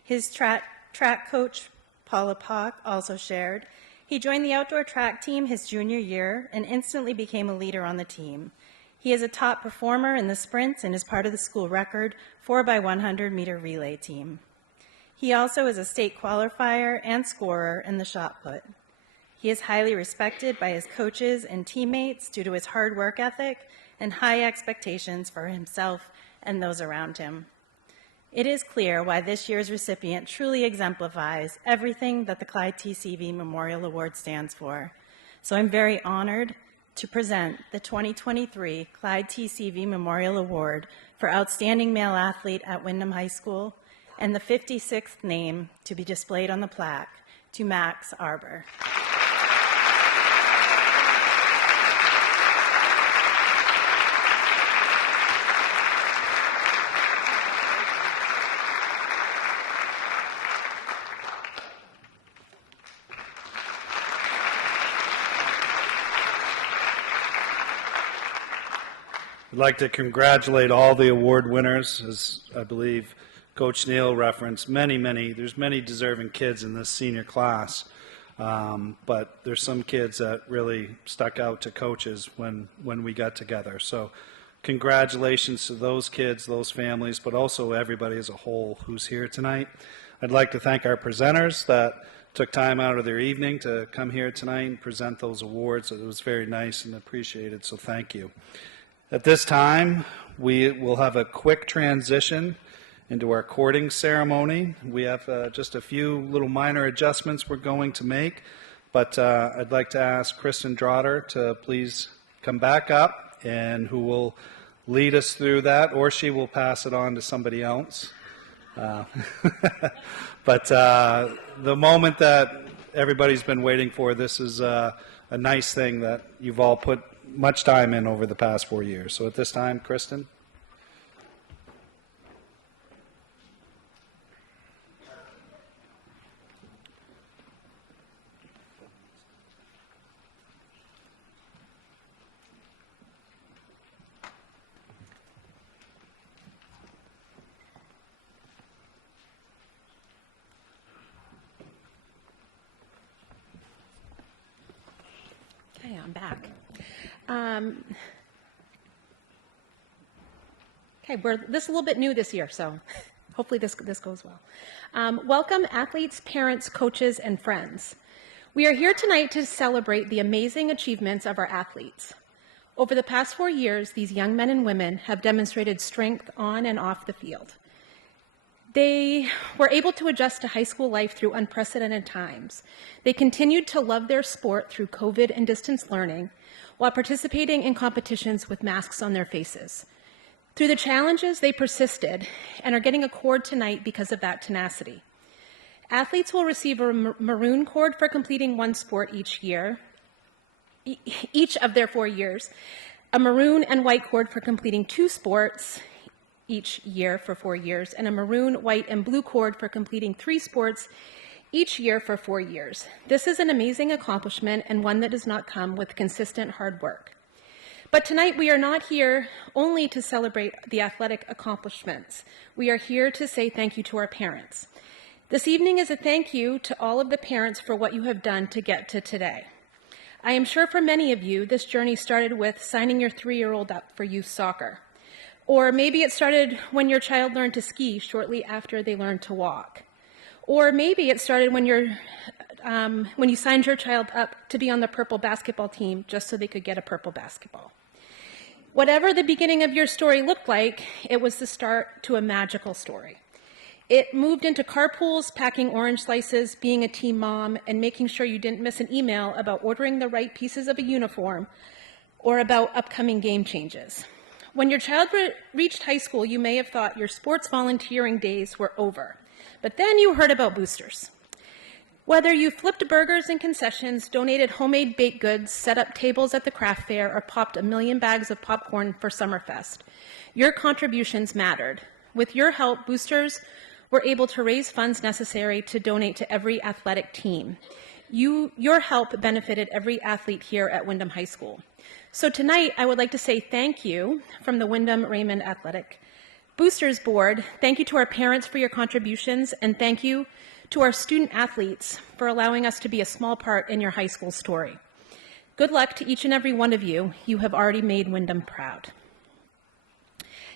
His track coach, Paula Pock, also shared. He joined the outdoor track team his junior year and instantly became a leader on the team. He is a top performer in the sprints and is part of the school record 4x100 meter relay team. He also is a state qualifier and scorer in the shot put. He is highly respected by his coaches and teammates due to his hard work ethic and high expectations for himself and those around him. It is clear why this year's recipient truly exemplifies everything that the Clyde TCV Memorial Award stands for. So I'm very honored to present the 2023 Clyde TCV Memorial Award for Outstanding Male Athlete at Windham High School and the 56th name to be displayed on the plaque to Max Arbor. I'd like to congratulate all the award winners, as I believe Coach Neal referenced. There's many deserving kids in this senior class, but there's some kids that really stuck out to coaches when we got together. So congratulations to those kids, those families, but also everybody as a whole who's here tonight. I'd like to thank our presenters that took time out of their evening to come here tonight and present those awards. It was very nice and appreciated, so thank you. At this time, we will have a quick transition into our courting ceremony. We have just a few little minor adjustments we're going to make, but I'd like to ask Kristen Drotter to please come back up, and who will lead us through that, or she will pass it on to somebody else. But the moment that everybody's been waiting for, this is a nice thing that you've all put much time in over the past 4 years. So at this time, Kristen. Okay, I'm back. Okay, this is a little bit new this year, so hopefully this goes well. Welcome, athletes, parents, coaches, and friends. We are here tonight to celebrate the amazing achievements of our athletes. Over the past 4 years, these young men and women have demonstrated strength on and off the field. They were able to adjust to high school life through unprecedented times. They continued to love their sport through COVID and distance learning, while participating in competitions with masks on their faces. Through the challenges, they persisted and are getting a cord tonight because of that tenacity. Athletes will receive a maroon cord for completing one sport each year, each of their 4 years, a maroon and white cord for completing 2 sports each year for 4 years, and a maroon, white, and blue cord for completing 3 sports each year for 4 years. This is an amazing accomplishment and one that does not come with consistent hard work. But tonight we are not here only to celebrate the athletic accomplishments. We are here to say thank you to our parents. This evening is a thank you to all of the parents for what you have done to get to today. I am sure for many of you, this journey started with signing your 3-year-old up for youth soccer. Or maybe it started when your child learned to ski shortly after they learned to walk. Or maybe it started when you signed your child up to be on the purple basketball team just so they could get a purple basketball. Whatever the beginning of your story looked like, it was the start to a magical story. It moved into carpools, packing orange slices, being a team mom, and making sure you didn't miss an email about ordering the right pieces of a uniform or about upcoming game changes. When your child reached high school, you may have thought your sports volunteering days were over. But then you heard about boosters. Whether you flipped burgers in concessions, donated homemade baked goods, set up tables at the craft fair, or popped 1 million bags of popcorn for Summerfest, your contributions mattered. With your help, boosters were able to raise funds necessary to donate to every athletic team. Your help benefited every athlete here at Windham High School. So tonight, I would like to say thank you from the Windham Raymond Athletic Boosters Board. Thank you to our parents for your contributions, and thank you to our student athletes for allowing us to be a small part in your high school story. Good luck to each and every one of you. You have already made Windham proud.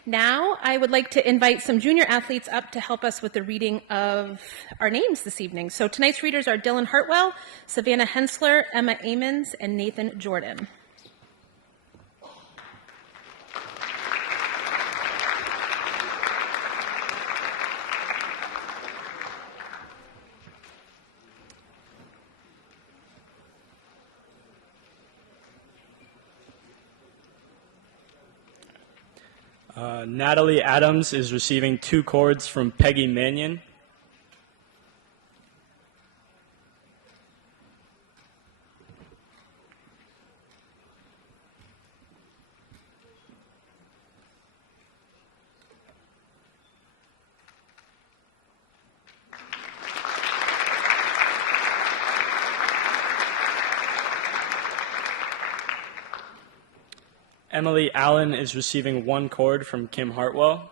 Now, I would like to invite some junior athletes up to help us with the reading of our names this evening. So tonight's readers are Dylan Hartwell, Savannah Hensler, Emma Amons, and Nathan Jordan. Natalie Adams is receiving 2 cords from Peggy Mannion. Emily Allen is receiving 1 cord from Kim Hartwell.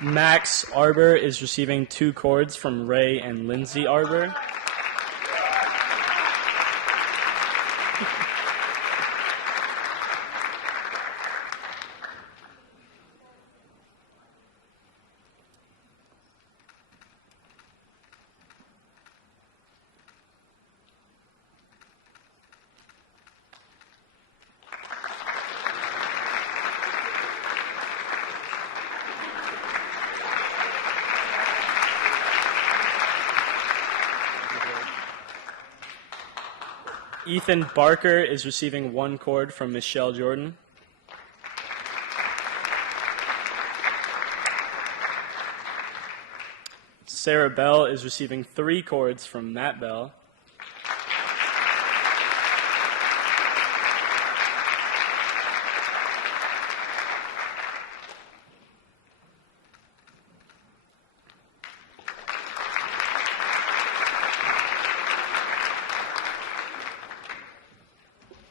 Max Arbor is receiving 2 cords from Ray and Lindsay Arbor. Ethan Barker is receiving 1 cord from Michelle Jordan. Sarah Bell is receiving 3 cords from Matt Bell.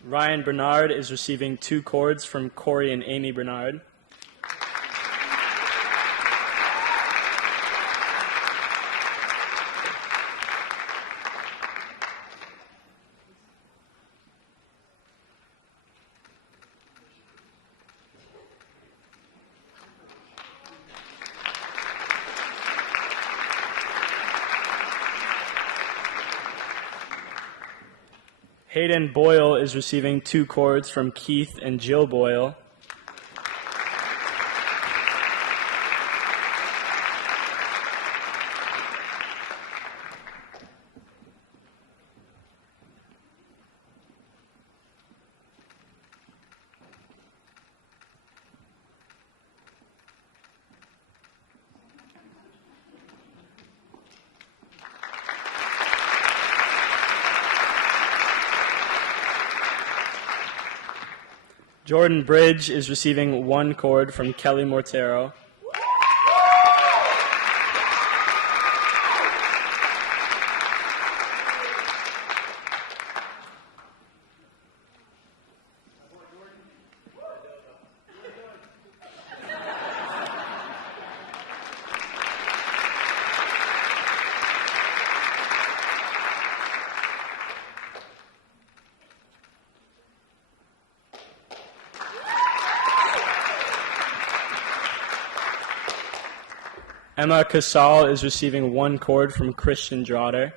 Ryan Bernard is receiving 2 cords from Corey and Amy Bernard. Hayden Boyle is receiving 2 cords from Keith and Jill Boyle. Jordan Bridge is receiving 1 cord from Kelly Mortero. Emma Casal is receiving 1 cord from Christian Drotter.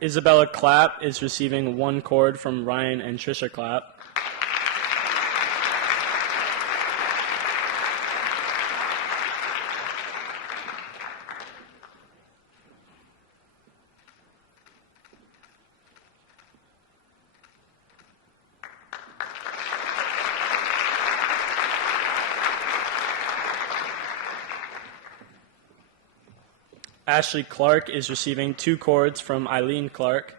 Isabella Clapp is receiving 1 cord from Ryan and Trisha Clapp. Ashley Clark is receiving 2 cords from Eileen Clark.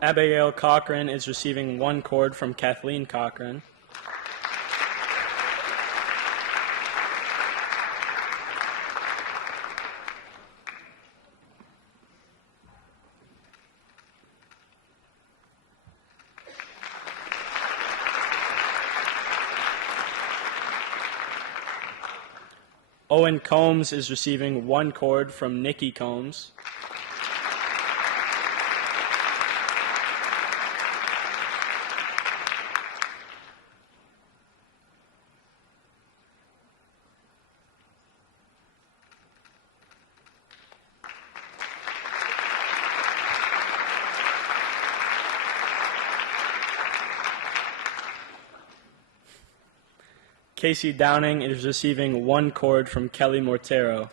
Abigail Cochran is receiving 1 cord from Kathleen Cochran. Owen Combs is receiving 1 cord from Nikki Combs. Casey Downing is receiving 1 cord from Kelly Mortero.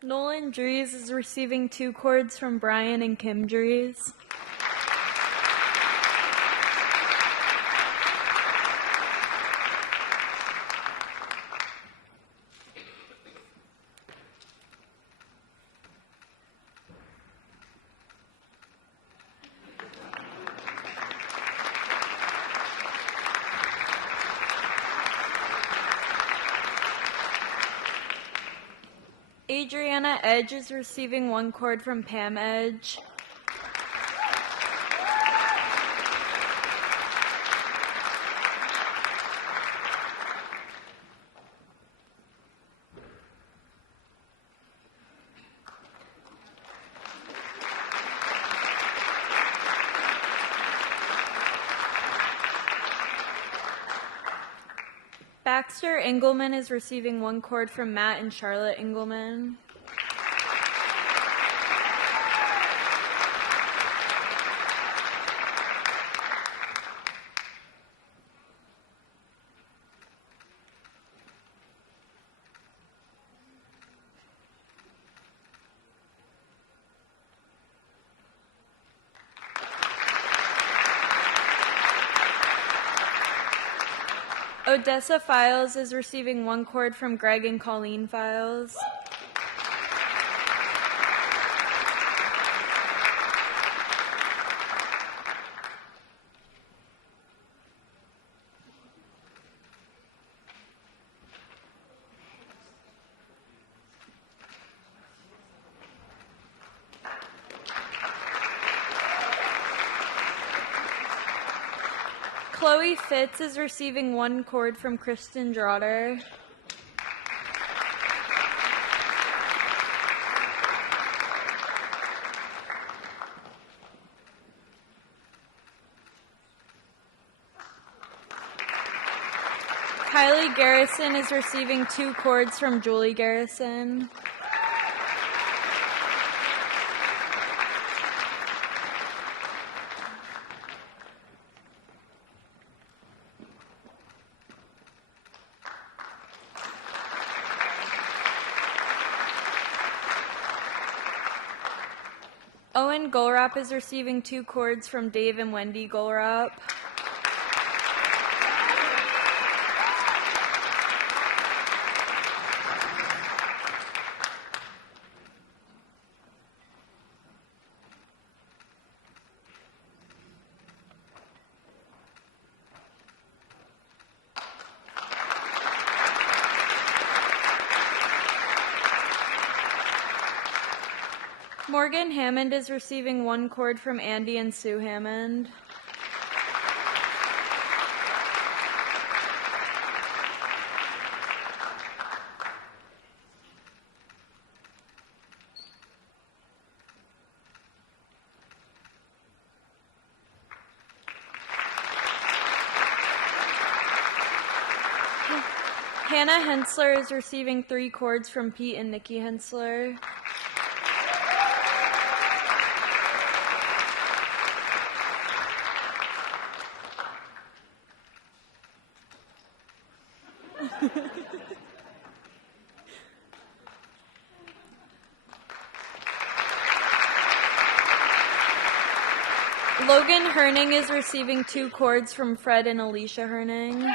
Nolan Dries is receiving 2 cords from Brian and Kim Dries. Adriana Edge is receiving 1 cord from Pam Edge. Baxter Engelman is receiving 1 cord from Matt and Charlotte Engelman. Odessa Files is receiving 1 cord from Greg and Colleen Files. Chloe Fitz is receiving 1 cord from Kristen Drotter. Kylie Garrison is receiving 2 cords from Julie Garrison. Owen Golrap is receiving 2 cords from Dave and Wendy Golrap. Morgan Hammond is receiving 1 cord from Andy and Sue Hammond. Hannah Hensler is receiving 3 cords from Pete and Nikki Hensler. Logan Herning is receiving 2 cords from Fred and Alicia Herning.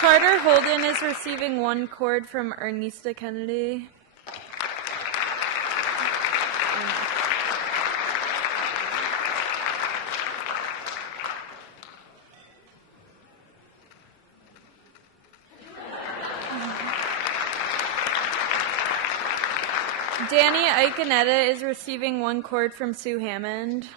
Carter Holden is receiving 1 cord from Ernesta Kennedy. Danny Iconetta is receiving 1 cord from Sue Hammond.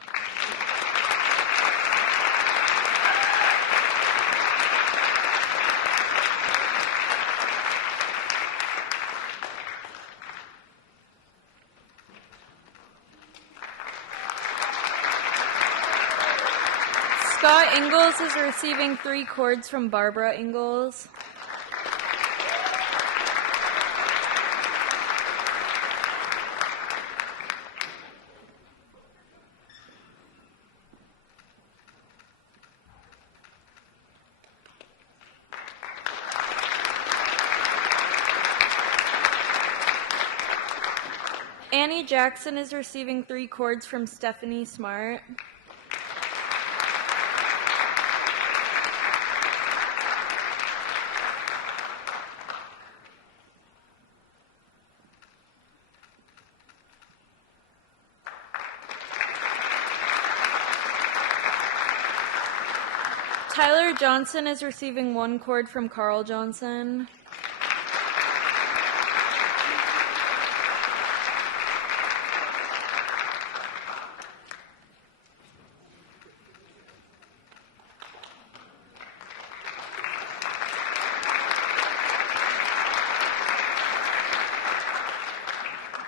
Scott Ingalls is receiving 3 cords from Barbara Ingalls. Annie Jackson is receiving 3 cords from Stephanie Smart. Tyler Johnson is receiving 1 cord from Carl Johnson.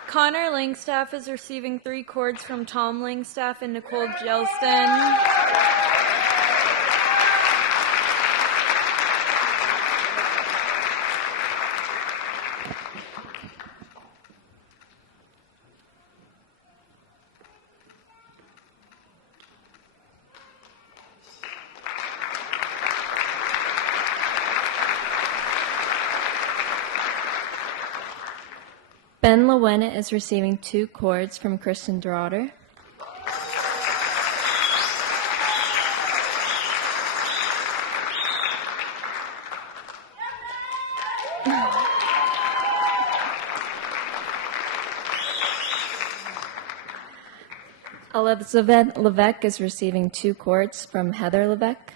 Connor Langstaff is receiving 3 cords from Tom Langstaff and Nicole Gelston. Ben Lewena is receiving 2 cords from Kristen Drotter. Elizabeth Levesque is receiving 2 cords from Heather Levesque.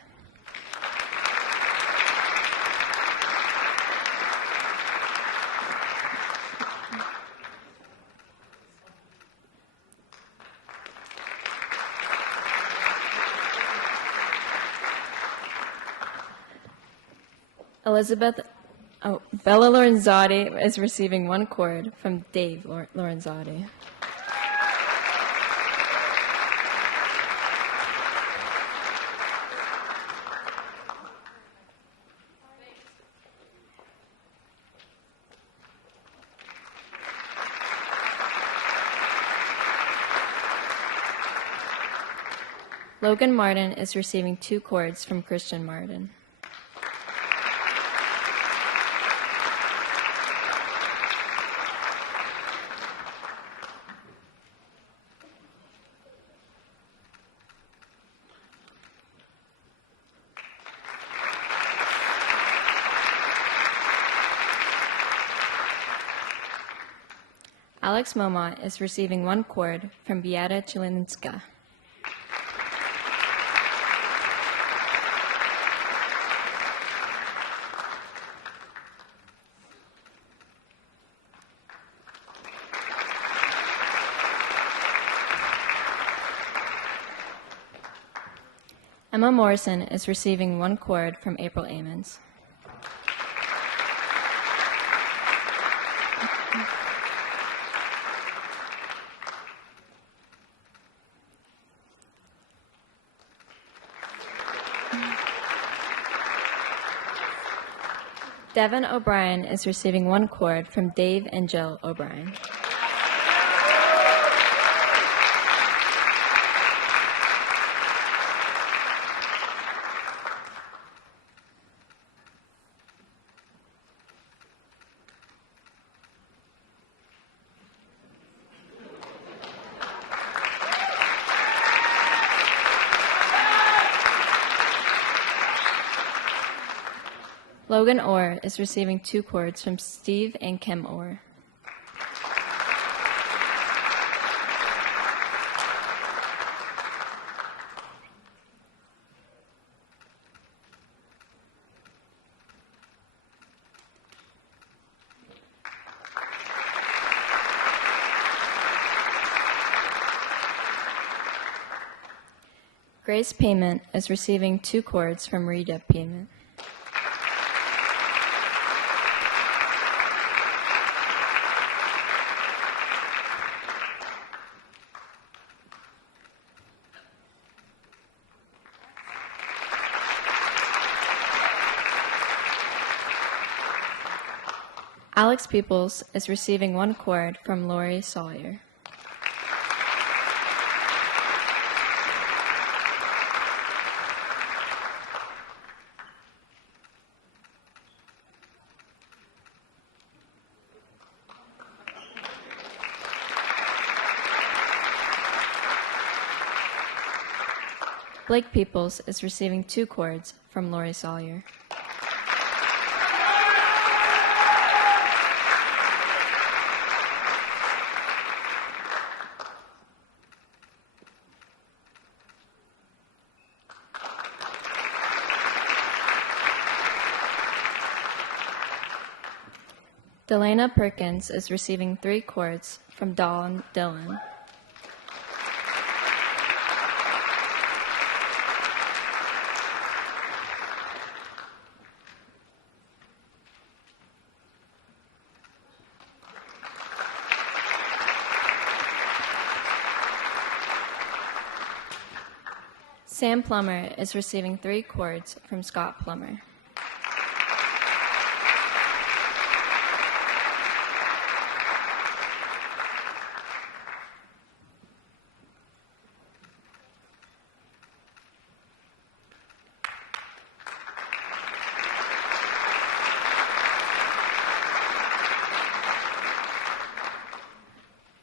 Bella Lorenzotti is receiving 1 cord from Dave Lorenzotti. Logan Martin is receiving 2 cords from Christian Martin. Alex Momot is receiving 1 cord from Beata Chilinska. Emma Morrison is receiving 1 cord from April Amons. Devin O'Brien is receiving 1 cord from Dave and Jill O'Brien. Logan Orr is receiving 2 cords from Steve and Kim Orr. Grace Payment is receiving 2 cords from Rita Payment. Alex Peoples is receiving 1 cord from Lori Sawyer. Blake Peoples is receiving 2 cords from Lori Sawyer. Delana Perkins is receiving 3 cords from Dawn Dillon. Sam Plummer is receiving 3 cords from Scott Plummer.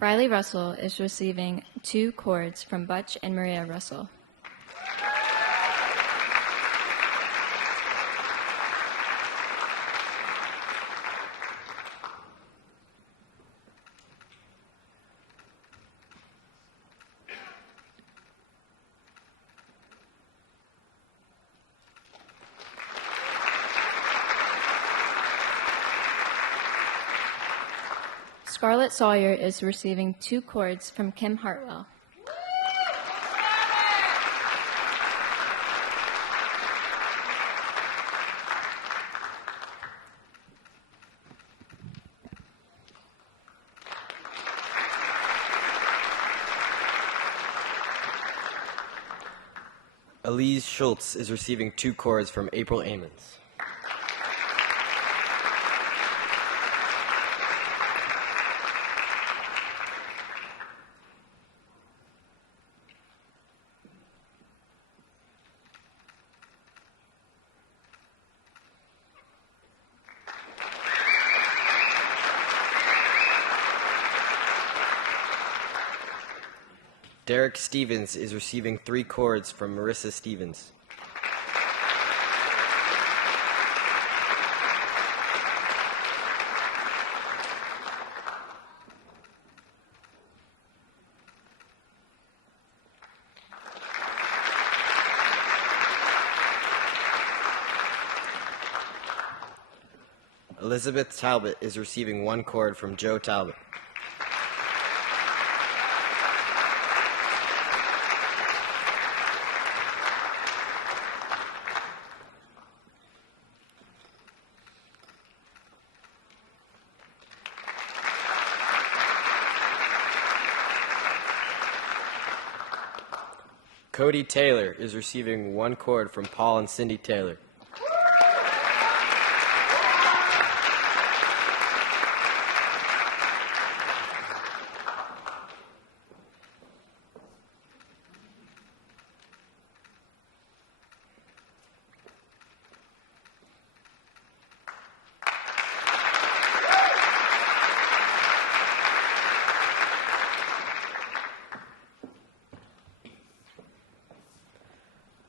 Riley Russell is receiving 2 cords from Butch and Maria Russell. Scarlett Sawyer is receiving 2 cords from Kim Hartwell. Elise Schultz is receiving 2 cords from April Amons. Derek Stevens is receiving 3 cords from Marissa Stevens. Elizabeth Talbot is receiving 1 cord from Joe Talbot. Cody Taylor is receiving 1 cord from Paul and Cindy Taylor.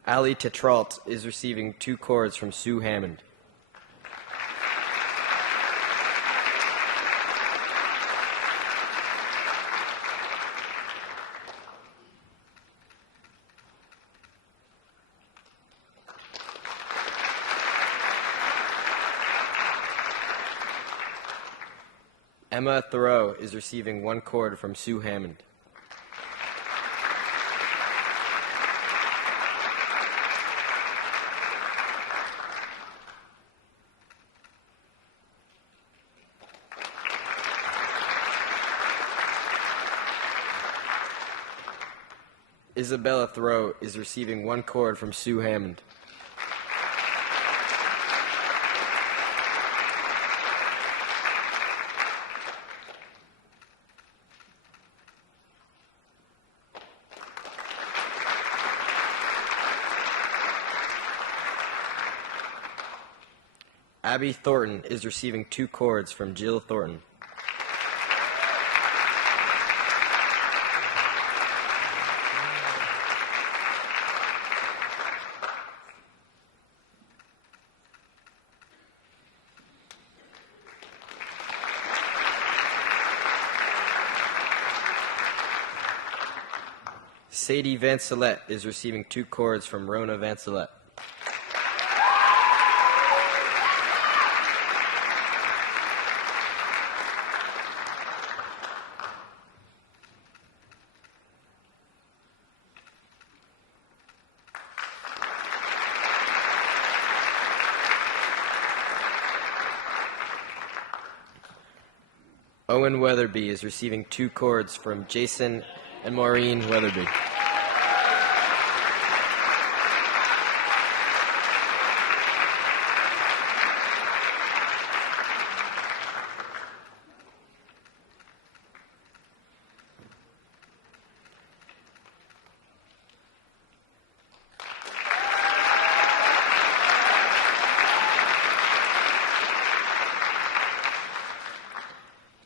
Ali Tetrault is receiving 2 cords from Sue Hammond. Emma Thoreau is receiving 1 cord from Sue Hammond. Isabella Thoreau is receiving 1 cord from Sue Hammond. Abby Thornton is receiving 2 cords from Jill Thornton. Sadie Vancelette is receiving 2 cords from Rona Vancelette. Owen Weatherby is receiving 2 cords from Jason and Maureen Weatherby.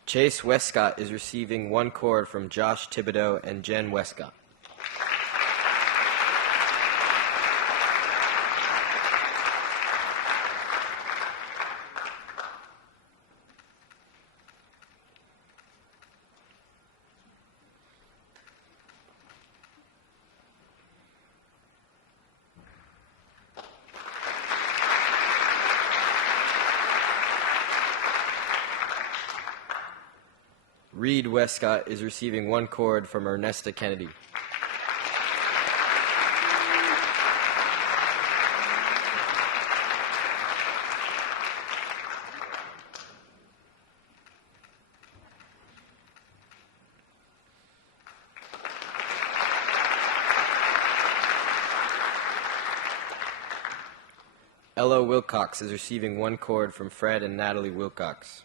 Chase Westcott is receiving 1 cord from Josh Thibodeau and Jen Westcott. Reed Westcott is receiving 1 cord from Ernesta Kennedy. Ella Wilcox is receiving 1 cord from Fred and Natalie Wilcox.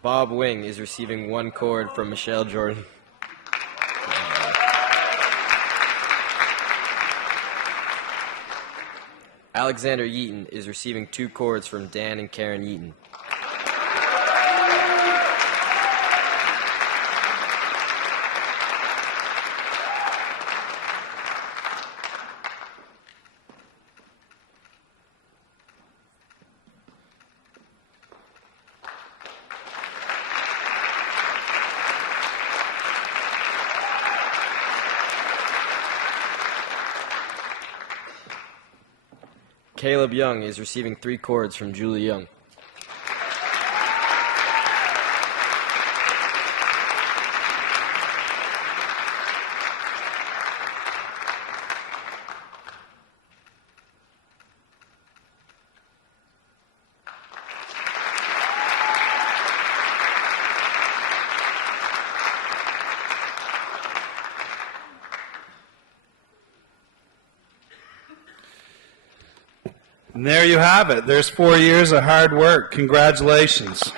Bob Wing is receiving 1 cord from Michelle Jordan. Alexander Yeaton is receiving 2 cords from Dan and Karen Yeaton. Caleb Young is receiving 3 cords from Julie Young. And there you have it. There's 4 years of hard work. Congratulations.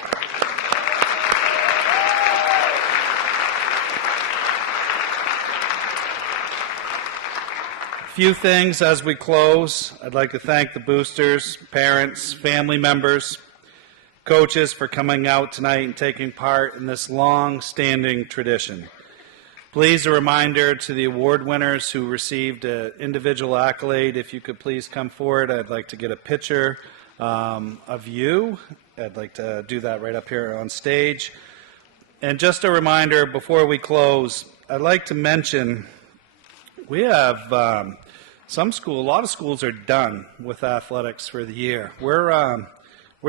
A few things as we close. I'd like to thank the boosters, parents, family members, coaches for coming out tonight and taking part in this long-standing tradition. Please, a reminder to the award winners who received an individual accolade, if you could please come forward. I'd like to get a picture of you. I'd like to do that right up here on stage. And just a reminder before we close, I'd like to mention we have a lot of schools are done with athletics for the year. We're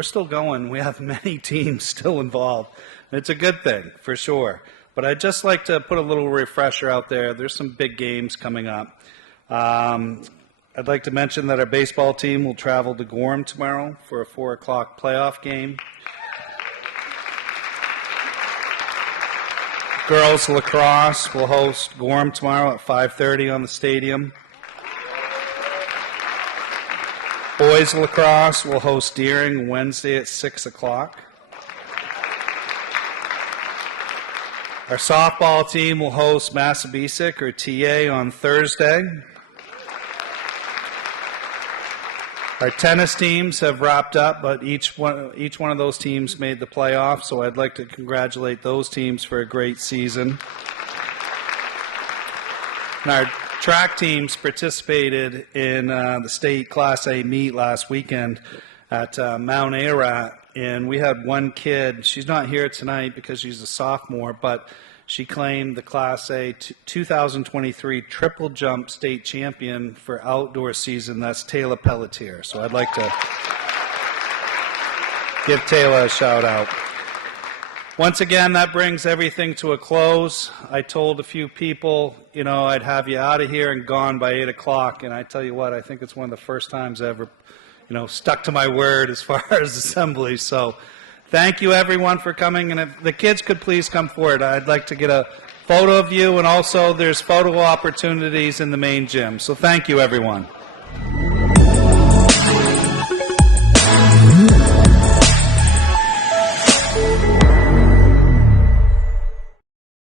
still going. We have many teams still involved. It's a good thing, for sure. But I'd just like to put a little refresher out there. There's some big games coming up. I'd like to mention that our baseball team will travel to Gorham tomorrow for a 4 o'clock playoff game. Girls lacrosse will host Gorham tomorrow at 5:30 on the stadium. Boys lacrosse will host Deering Wednesday at 6 o'clock. Our softball team will host Massabesic or TA on Thursday. Our tennis teams have wrapped up, but each one of those teams made the playoffs, so I'd like to congratulate those teams for a great season. And our track teams participated in the state Class A meet last weekend at Mount Ararat. And we had one kid, she's not here tonight because she's a sophomore, but she claimed the Class A 2023 triple jump state champion for outdoor season. That's Taylor Pelletier. So I'd like to give Taylor a shout out. Once again, that brings everything to a close. I told a few people, I'd have you out of here and gone by 8 o'clock. And I tell you what, I think it's one of the first times I ever stuck to my word as far as assembly. So thank you, everyone, for coming. And if the kids could please come forward, I'd like to get a photo of you. And also, there's photo opportunities in the main gym. So thank you, everyone.